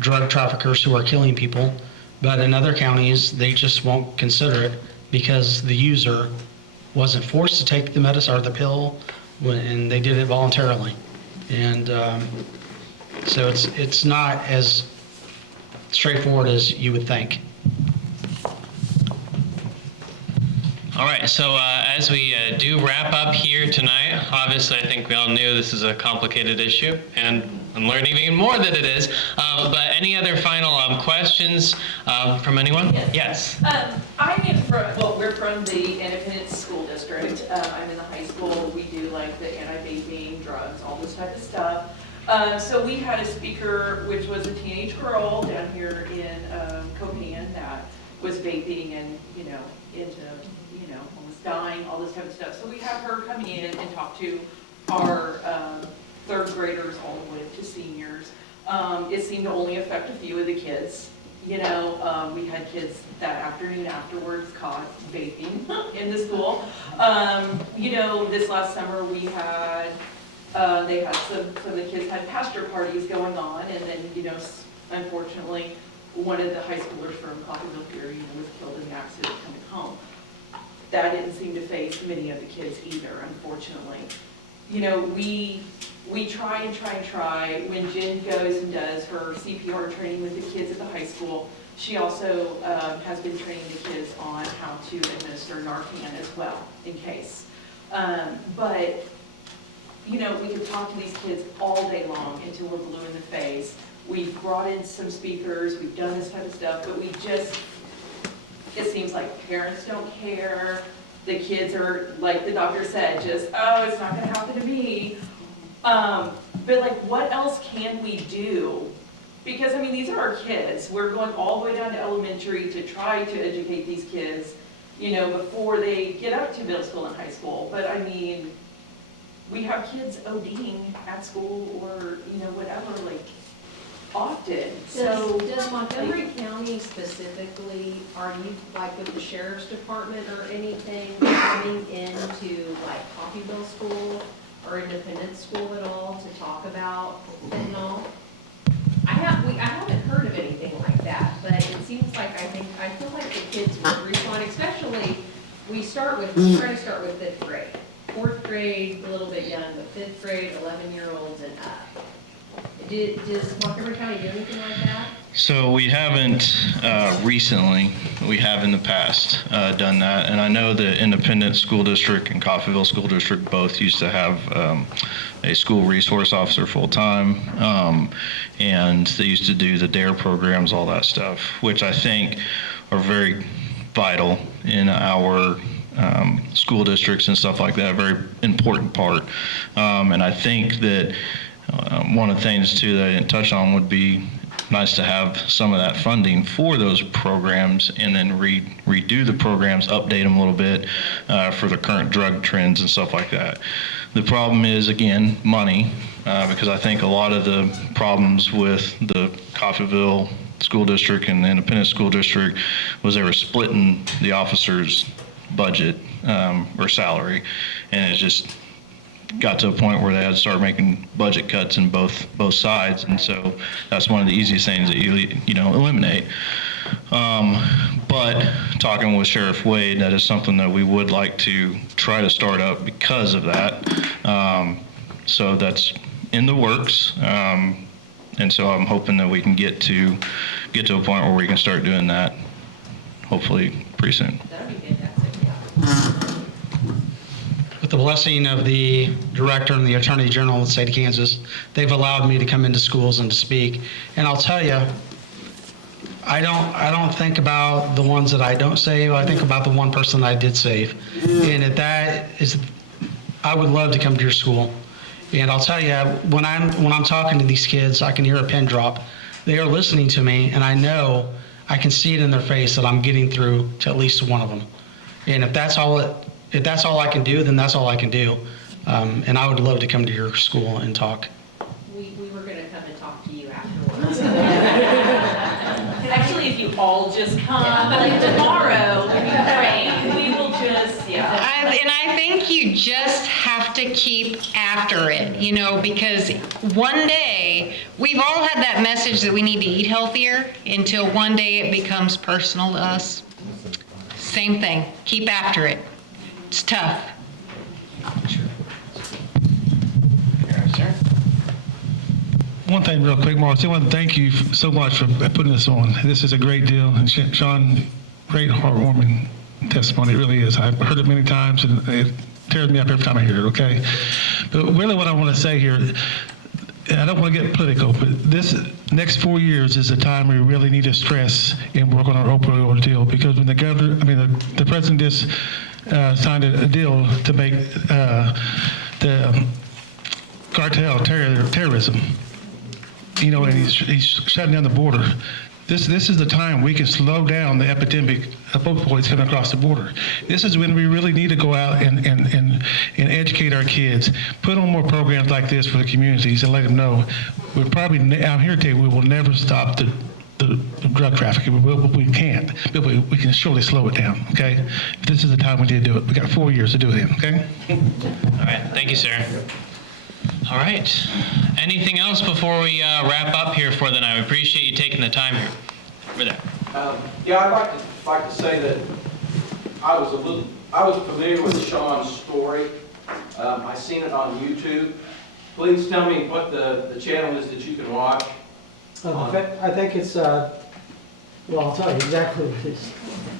drug traffickers who are killing people. But in other counties, they just won't consider it because the user wasn't forced to take the medicine or the pill, and they did it voluntarily. And so it's not as straightforward as you would think. All right, so as we do wrap up here tonight, obviously I think we all knew this is a complicated issue, and I'm learning even more that it is. But any other final questions from anyone? Yes. We're from the Independent School District. I'm in the high school. We do like the anti-vaping, drugs, all this type of stuff. So we had a speaker, which was a teenage girl down here in Copan that was vaping and, into, almost dying, all this type of stuff. So we had her come in and talk to our third graders all the way to seniors. It seemed to only affect a few of the kids. We had kids that afternoon afterwards caught vaping in the school. This last summer we had, they had some of the kids had pastor parties going on, and then, unfortunately, one of the high schoolers from Coffeyville here, was killed in an accident coming home. That didn't seem to faze many of the kids either, unfortunately. We try and try and try. When Jen goes and does her CPR training with the kids at the high school, she also has been training the kids on how to administer Narcan as well, in case. But we could talk to these kids all day long until we're blue in the face. We've brought in some speakers, we've done this type of stuff, but it seems like parents don't care. The kids are, like the doctor said, just, oh, it's not gonna happen to me. But what else can we do? Because, these are our kids. We're going all the way down to elementary to try to educate these kids, before they get up to middle school and high school. But we have kids ODing at school or, whatever, often. So Does Montgomery County specifically, are you with the sheriff's department or anything coming into Coffeyville School or Independent School at all to talk about fentanyl? I haven't heard of anything like that, but it seems like I feel like the kids would respond, especially we try to start with fifth grade. fourth grade, a little bit young, but fifth grade, 11-year-olds and up. Does Montgomery County do anything like that? So we haven't recently, we have in the past done that. And I know the Independent School District and Coffeyville School District both used to have a school resource officer full-time. And they used to do the DARE programs, all that stuff, which I think are very vital in our school districts and stuff like that, a very important part. And I think that one of the things too that I didn't touch on would be nice to have some of that funding for those programs and then redo the programs, update them a little bit for the current drug trends and stuff like that. The problem is, again, money, because I think a lot of the problems with the Coffeyville School District and the Independent School District was they were splitting the officers' budget or salary, and it just got to a point where they had to start making budget cuts in both sides, and so that's one of the easiest things that you eliminate. But talking with Sheriff Wade, that is something that we would like to try to start up because of that. So that's in the works, and so I'm hoping that we can get to a point where we can start doing that, hopefully pretty soon. That'd be fantastic, yeah. With the blessing of the director and the attorney general of the state of Kansas, they've allowed me to come into schools and to speak. And I'll tell you, I don't think about the ones that I don't save. I think about the one person that I did save. And I would love to come to your school. And I'll tell you, when I'm talking to these kids, I can hear a pin drop. They are listening to me, and I know, I can see it in their face that I'm getting through to at least one of them. And if that's all I can do, then that's all I can do. And I would love to come to your school and talk. We were gonna come and talk to you afterwards. Actually, if you all just come, like tomorrow, it'd be great. We will just, yeah. And I think you just have to keep after it, because one day, we've all had that message that we need to eat healthier until one day it becomes personal to us. Same thing, keep after it. It's tough. One thing real quick, Marcy, I want to thank you so much for putting this on. This is a great deal. And Sean, great heartwarming testimony. It really is. I've heard it many times, and it tears me up every time I hear it, okay? But really what I want to say here, and I don't want to get political, but this next 4 years is the time we really need to stress and work on our opioid deal, because when the president just signed a deal to make the cartel terrorism, and he's shutting down the border. This is the time we can slow down the epidemic of opioids coming across the border. This is when we really need to go out and educate our kids, put on more programs like this for the communities and let them know. I'm here to tell you, we will never stop the drug trafficking. We can't, but we can surely slow it down, okay? This is the time we need to do it. We got 4 years to do it in, okay? All right, thank you, sir. All right, anything else before we wrap up here for the night? I appreciate you taking the time here. Over there. Yeah, I'd like to say that I was familiar with Sean's story. I seen it on YouTube. Please tell me what the channel is that you can watch. I think it's, well, I'll tell you exactly what it is.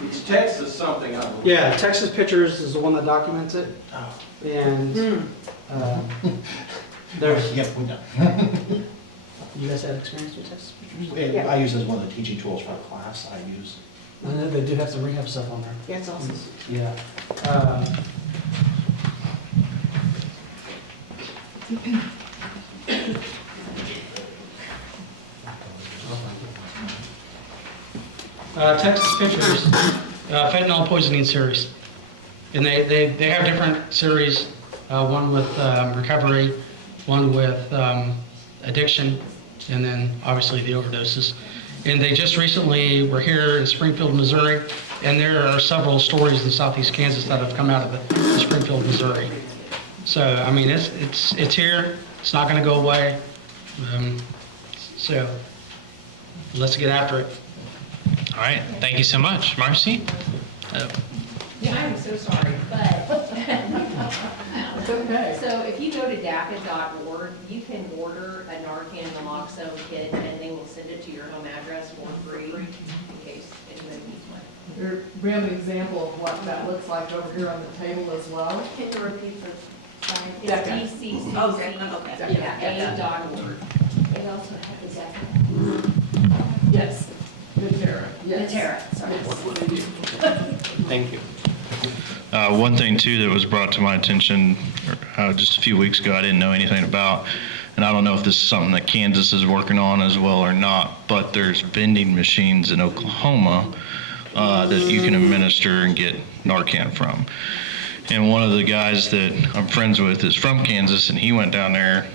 It's Texas something, I believe. Yeah, Texas Pictures is the one that documents it. And there's... Yep, we know. You guys have experience with Texas Pictures? Yeah, I use it as one of the teaching tools for a class I use. I know they do have some rehab stuff on there. Yeah, it's awesome. Yeah. Texas Pictures, fentanyl poisoning series. And they have different series, one with recovery, one with addiction, and then obviously the overdoses. And they just recently were here in Springfield, Missouri, and there are several stories in southeast Kansas that have come out of the Springfield, Missouri. So, I mean, it's here, it's not gonna go away. So, let's get after it. All right, thank you so much. Marcy? Yeah, I'm so sorry, but It's okay. So if you go to DACA.org, you can order a Narcan naloxone kit, and they will send it to your home address for free in case anybody needs one. We have an example of what that looks like over here on the table as well. Can you repeat the? It's DCCC. Oh, okay. A.org. They also have the DACA. Yes, the Terra. Yes. The Terra, sorry. Thank you. One thing too that was brought to my attention just a few weeks ago, I didn't know anything about, and I don't know if this is something that Kansas is working on as well or not, but there's vending machines in Oklahoma that you can administer and get Narcan from. And one of the guys that I'm friends with is from Kansas, and he went down there,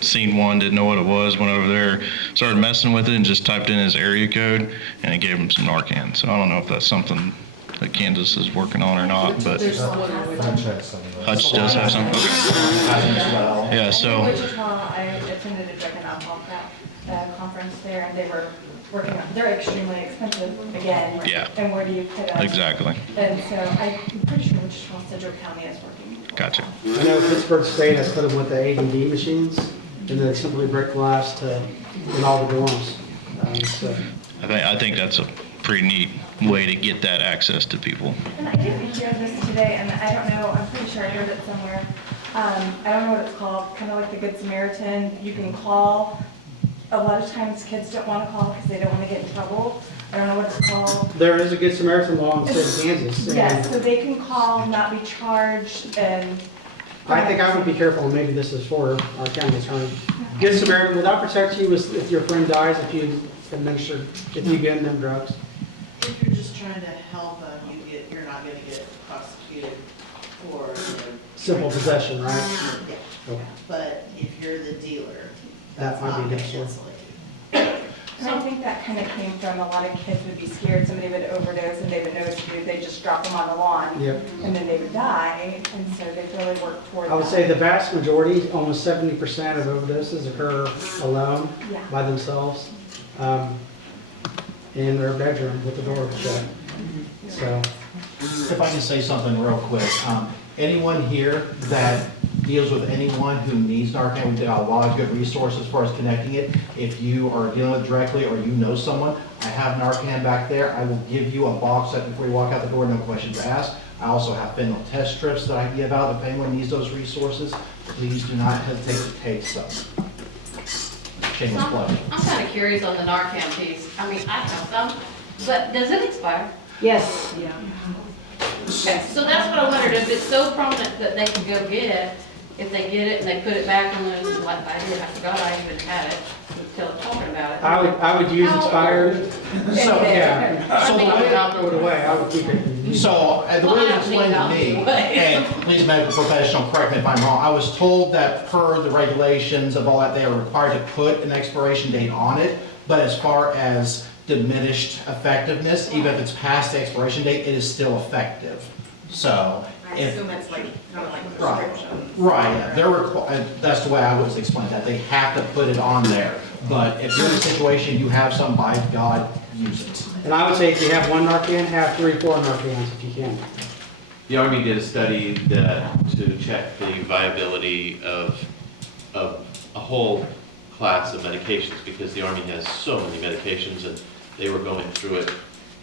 seen one, didn't know what it was, went over there, started messing with it, and just typed in his area code, and it gave him some Narcan. So I don't know if that's something that Kansas is working on or not, but Hutch does have some. Yeah, so. In Wichita, I attended a drug and alcohol conference there, and they were working on, they're extremely expensive again. Yeah. And where do you put them? Exactly. And so I'm pretty sure Wichita Central County is working. Gotcha. I know Pittsburgh State has put them with the ADD machines, and they simply break glass in all the dorms. I think that's a pretty neat way to get that access to people. And I didn't hear this today, and I don't know, I'm pretty sure I heard it somewhere. I don't know what it's called, kind of like the Good Samaritan. You can call. A lot of times kids don't want to call because they don't want to get in trouble. I don't know what it's called. There is a Good Samaritan law in the state of Kansas. Yes, so they can call, not be charged, and. I think I would be careful, and maybe this is for our county attorney. Good Samaritan, will that protect you if your friend dies, if you get them drugs? If you're just trying to help them, you're not gonna get prosecuted for Simple possession, right? Yeah. Okay. But if you're the dealer, That that's might not be gonna difficult. cancel it. And I think that kind of came from a lot of kids would be scared somebody would overdose and they would know what to do. They'd just drop them on the lawn. Yep. And then they would die. And so they really worked toward that. I would say the vast majority, almost 70% of overdoses occur alone Yeah. by themselves in their bedroom with the door shut. So, If I can say something real quick, anyone here that deals with anyone who needs Narcan, we did a lot of good resources as far as connecting it. If you are dealing with it directly or you know someone, I have Narcan back there. I will give you a box set before you walk out the door, no questions asked. I also have fentanyl test strips that I give out if anyone needs those resources. Please do not hesitate to take some. Shameless plug. I'm kind of curious on the Narcan piece. I mean, I have some, but does it expire? Yes. Yeah. So that's what I wondered, if it's so prominent that they can go get it, if they get it and they put it back on those, like I did, I forgot I even had it until talking about it. I would use expired. So, Yeah. So the way Not throw it away, I would keep it. So, the way it was explained to me, and please medical professional, correct me if I'm wrong, I was told that per the regulations of all that, they are required to put an expiration date on it, but as far as diminished effectiveness, even if it's past the expiration date, it is still effective. So, I if, assume it's like, kind of like a right, prescription. right, yeah, they're that's the way I was explained that, they have to put it on there. But if you're in a situation, you have some, by God, use it. And I would say if you have one Narcan, have 3, 4 Narcans if you can. The Army did a study to check the viability of a whole class of medications, because the Army has so many medications, and they were going through it,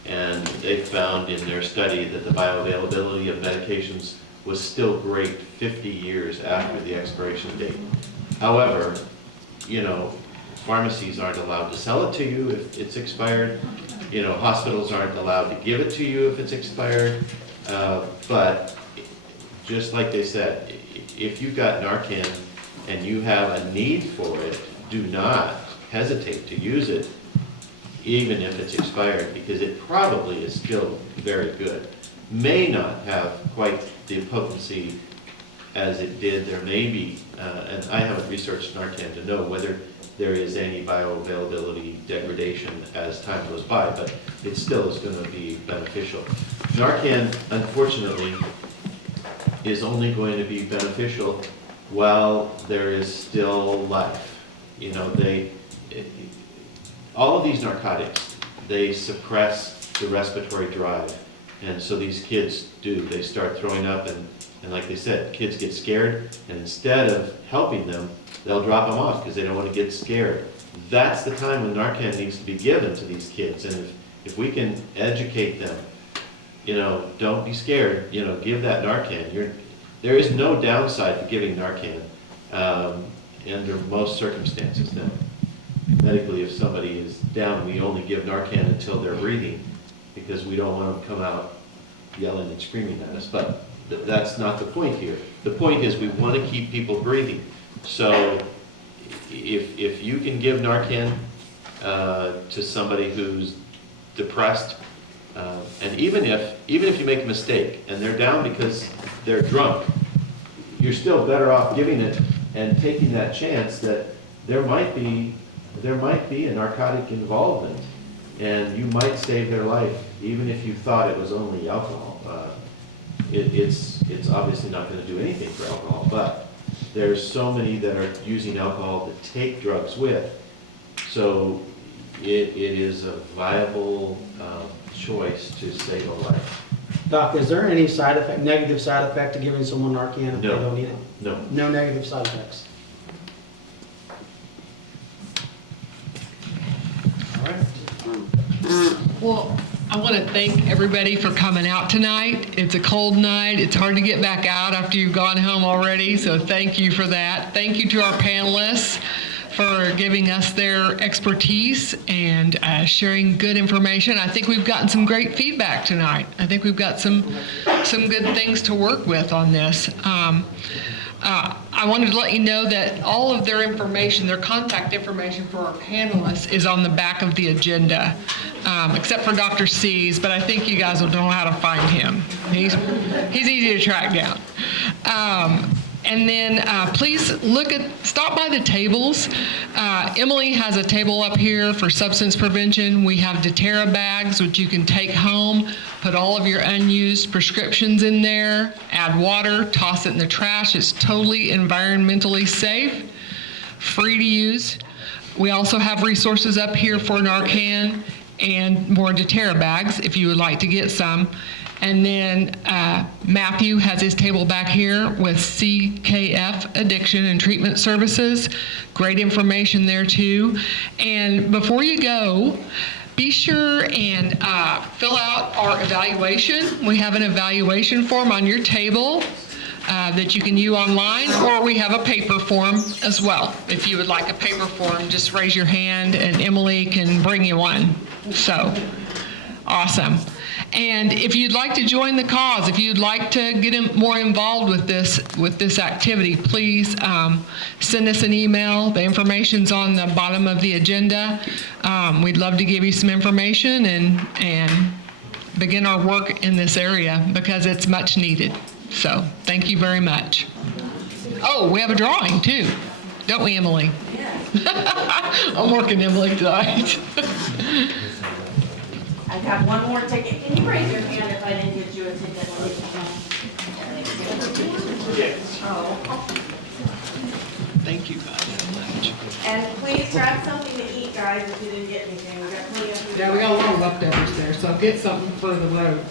and they found in their study that the bioavailability of medications was still great 50 years after the expiration date. However, pharmacies aren't allowed to sell it to you if it's expired. Hospitals aren't allowed to give it to you if it's expired. But just like they said, if you've got Narcan and you have a need for it, do not hesitate to use it, even if it's expired, because it probably is still very good. May not have quite the potency as it did. There may be, and I haven't researched Narcan to know whether there is any bioavailability degradation as time goes by, but it still is going to be beneficial. Narcan, unfortunately, is only going to be beneficial while there is still life. All of these narcotics, they suppress the respiratory drive, And so these kids do, they start throwing up, and like they said, kids get scared, and instead of helping them, they'll drop them off because they don't want to get scared. That's the time when Narcan needs to be given to these kids, and if we can educate them, don't be scared, give that Narcan. There is no downside to giving Narcan under most circumstances. Now, medically, if somebody is down, we only give Narcan until they're breathing because we don't want them to come out yelling and screaming at us. But that's not the point here. The point is we want to keep people breathing. So if you can give Narcan to somebody who's depressed, and even if you make a mistake and they're down because they're drunk, you're still better off giving it and taking that chance that there might be a narcotic involvement, and you might save their life even if you thought it was only alcohol. It's obviously not going to do anything for alcohol, but there's so many that are using alcohol to take drugs with, so it is a viable choice to save a life. Doc, is there any side effect, negative side effect to giving someone Narcan if they No. don't need it? No. No negative side effects. All right. Well, I want to thank everybody for coming out tonight. It's a cold night. It's hard to get back out after you've gone home already, so thank you for that. Thank you to our panelists for giving us their expertise and sharing good information. I think we've gotten some great feedback tonight. I think we've got some good things to work with on this. I wanted to let you know that all of their information, their contact information for our panelists is on the back of the agenda, except for Dr. C's, but I think you guys will know how to find him. He's easy to track down. And then please stop by the tables. Emily has a table up here for substance prevention. We have doTERRA bags, which you can take home, put all of your unused prescriptions in there, add water, toss it in the trash. It's totally environmentally safe, free to use. We also have resources up here for Narcan and more doTERRA bags if you would like to get some. And then Matthew has his table back here with CKF Addiction and Treatment Services. Great information there too. And before you go, be sure and fill out our evaluation. We have an evaluation form on your table that you can use online, or we have a paper form as well. If you would like a paper form, just raise your hand and Emily can bring you one. So, awesome. And if you'd like to join the cause, if you'd like to get more involved with this activity, please send us an email. The information's on the bottom of the agenda. We'd love to give you some information and begin our work in this area because it's much needed. So thank you very much. Oh, we have a drawing too, don't we, Emily? Yeah. I'm working Emily tonight. I've got one more ticket. Can you raise your hand if I didn't get you a ticket? Oh. Thank you guys so much. And please grab something to eat, guys, if you didn't get anything. We got plenty of food. Yeah, we got a lot of leftovers there, so get something for the road.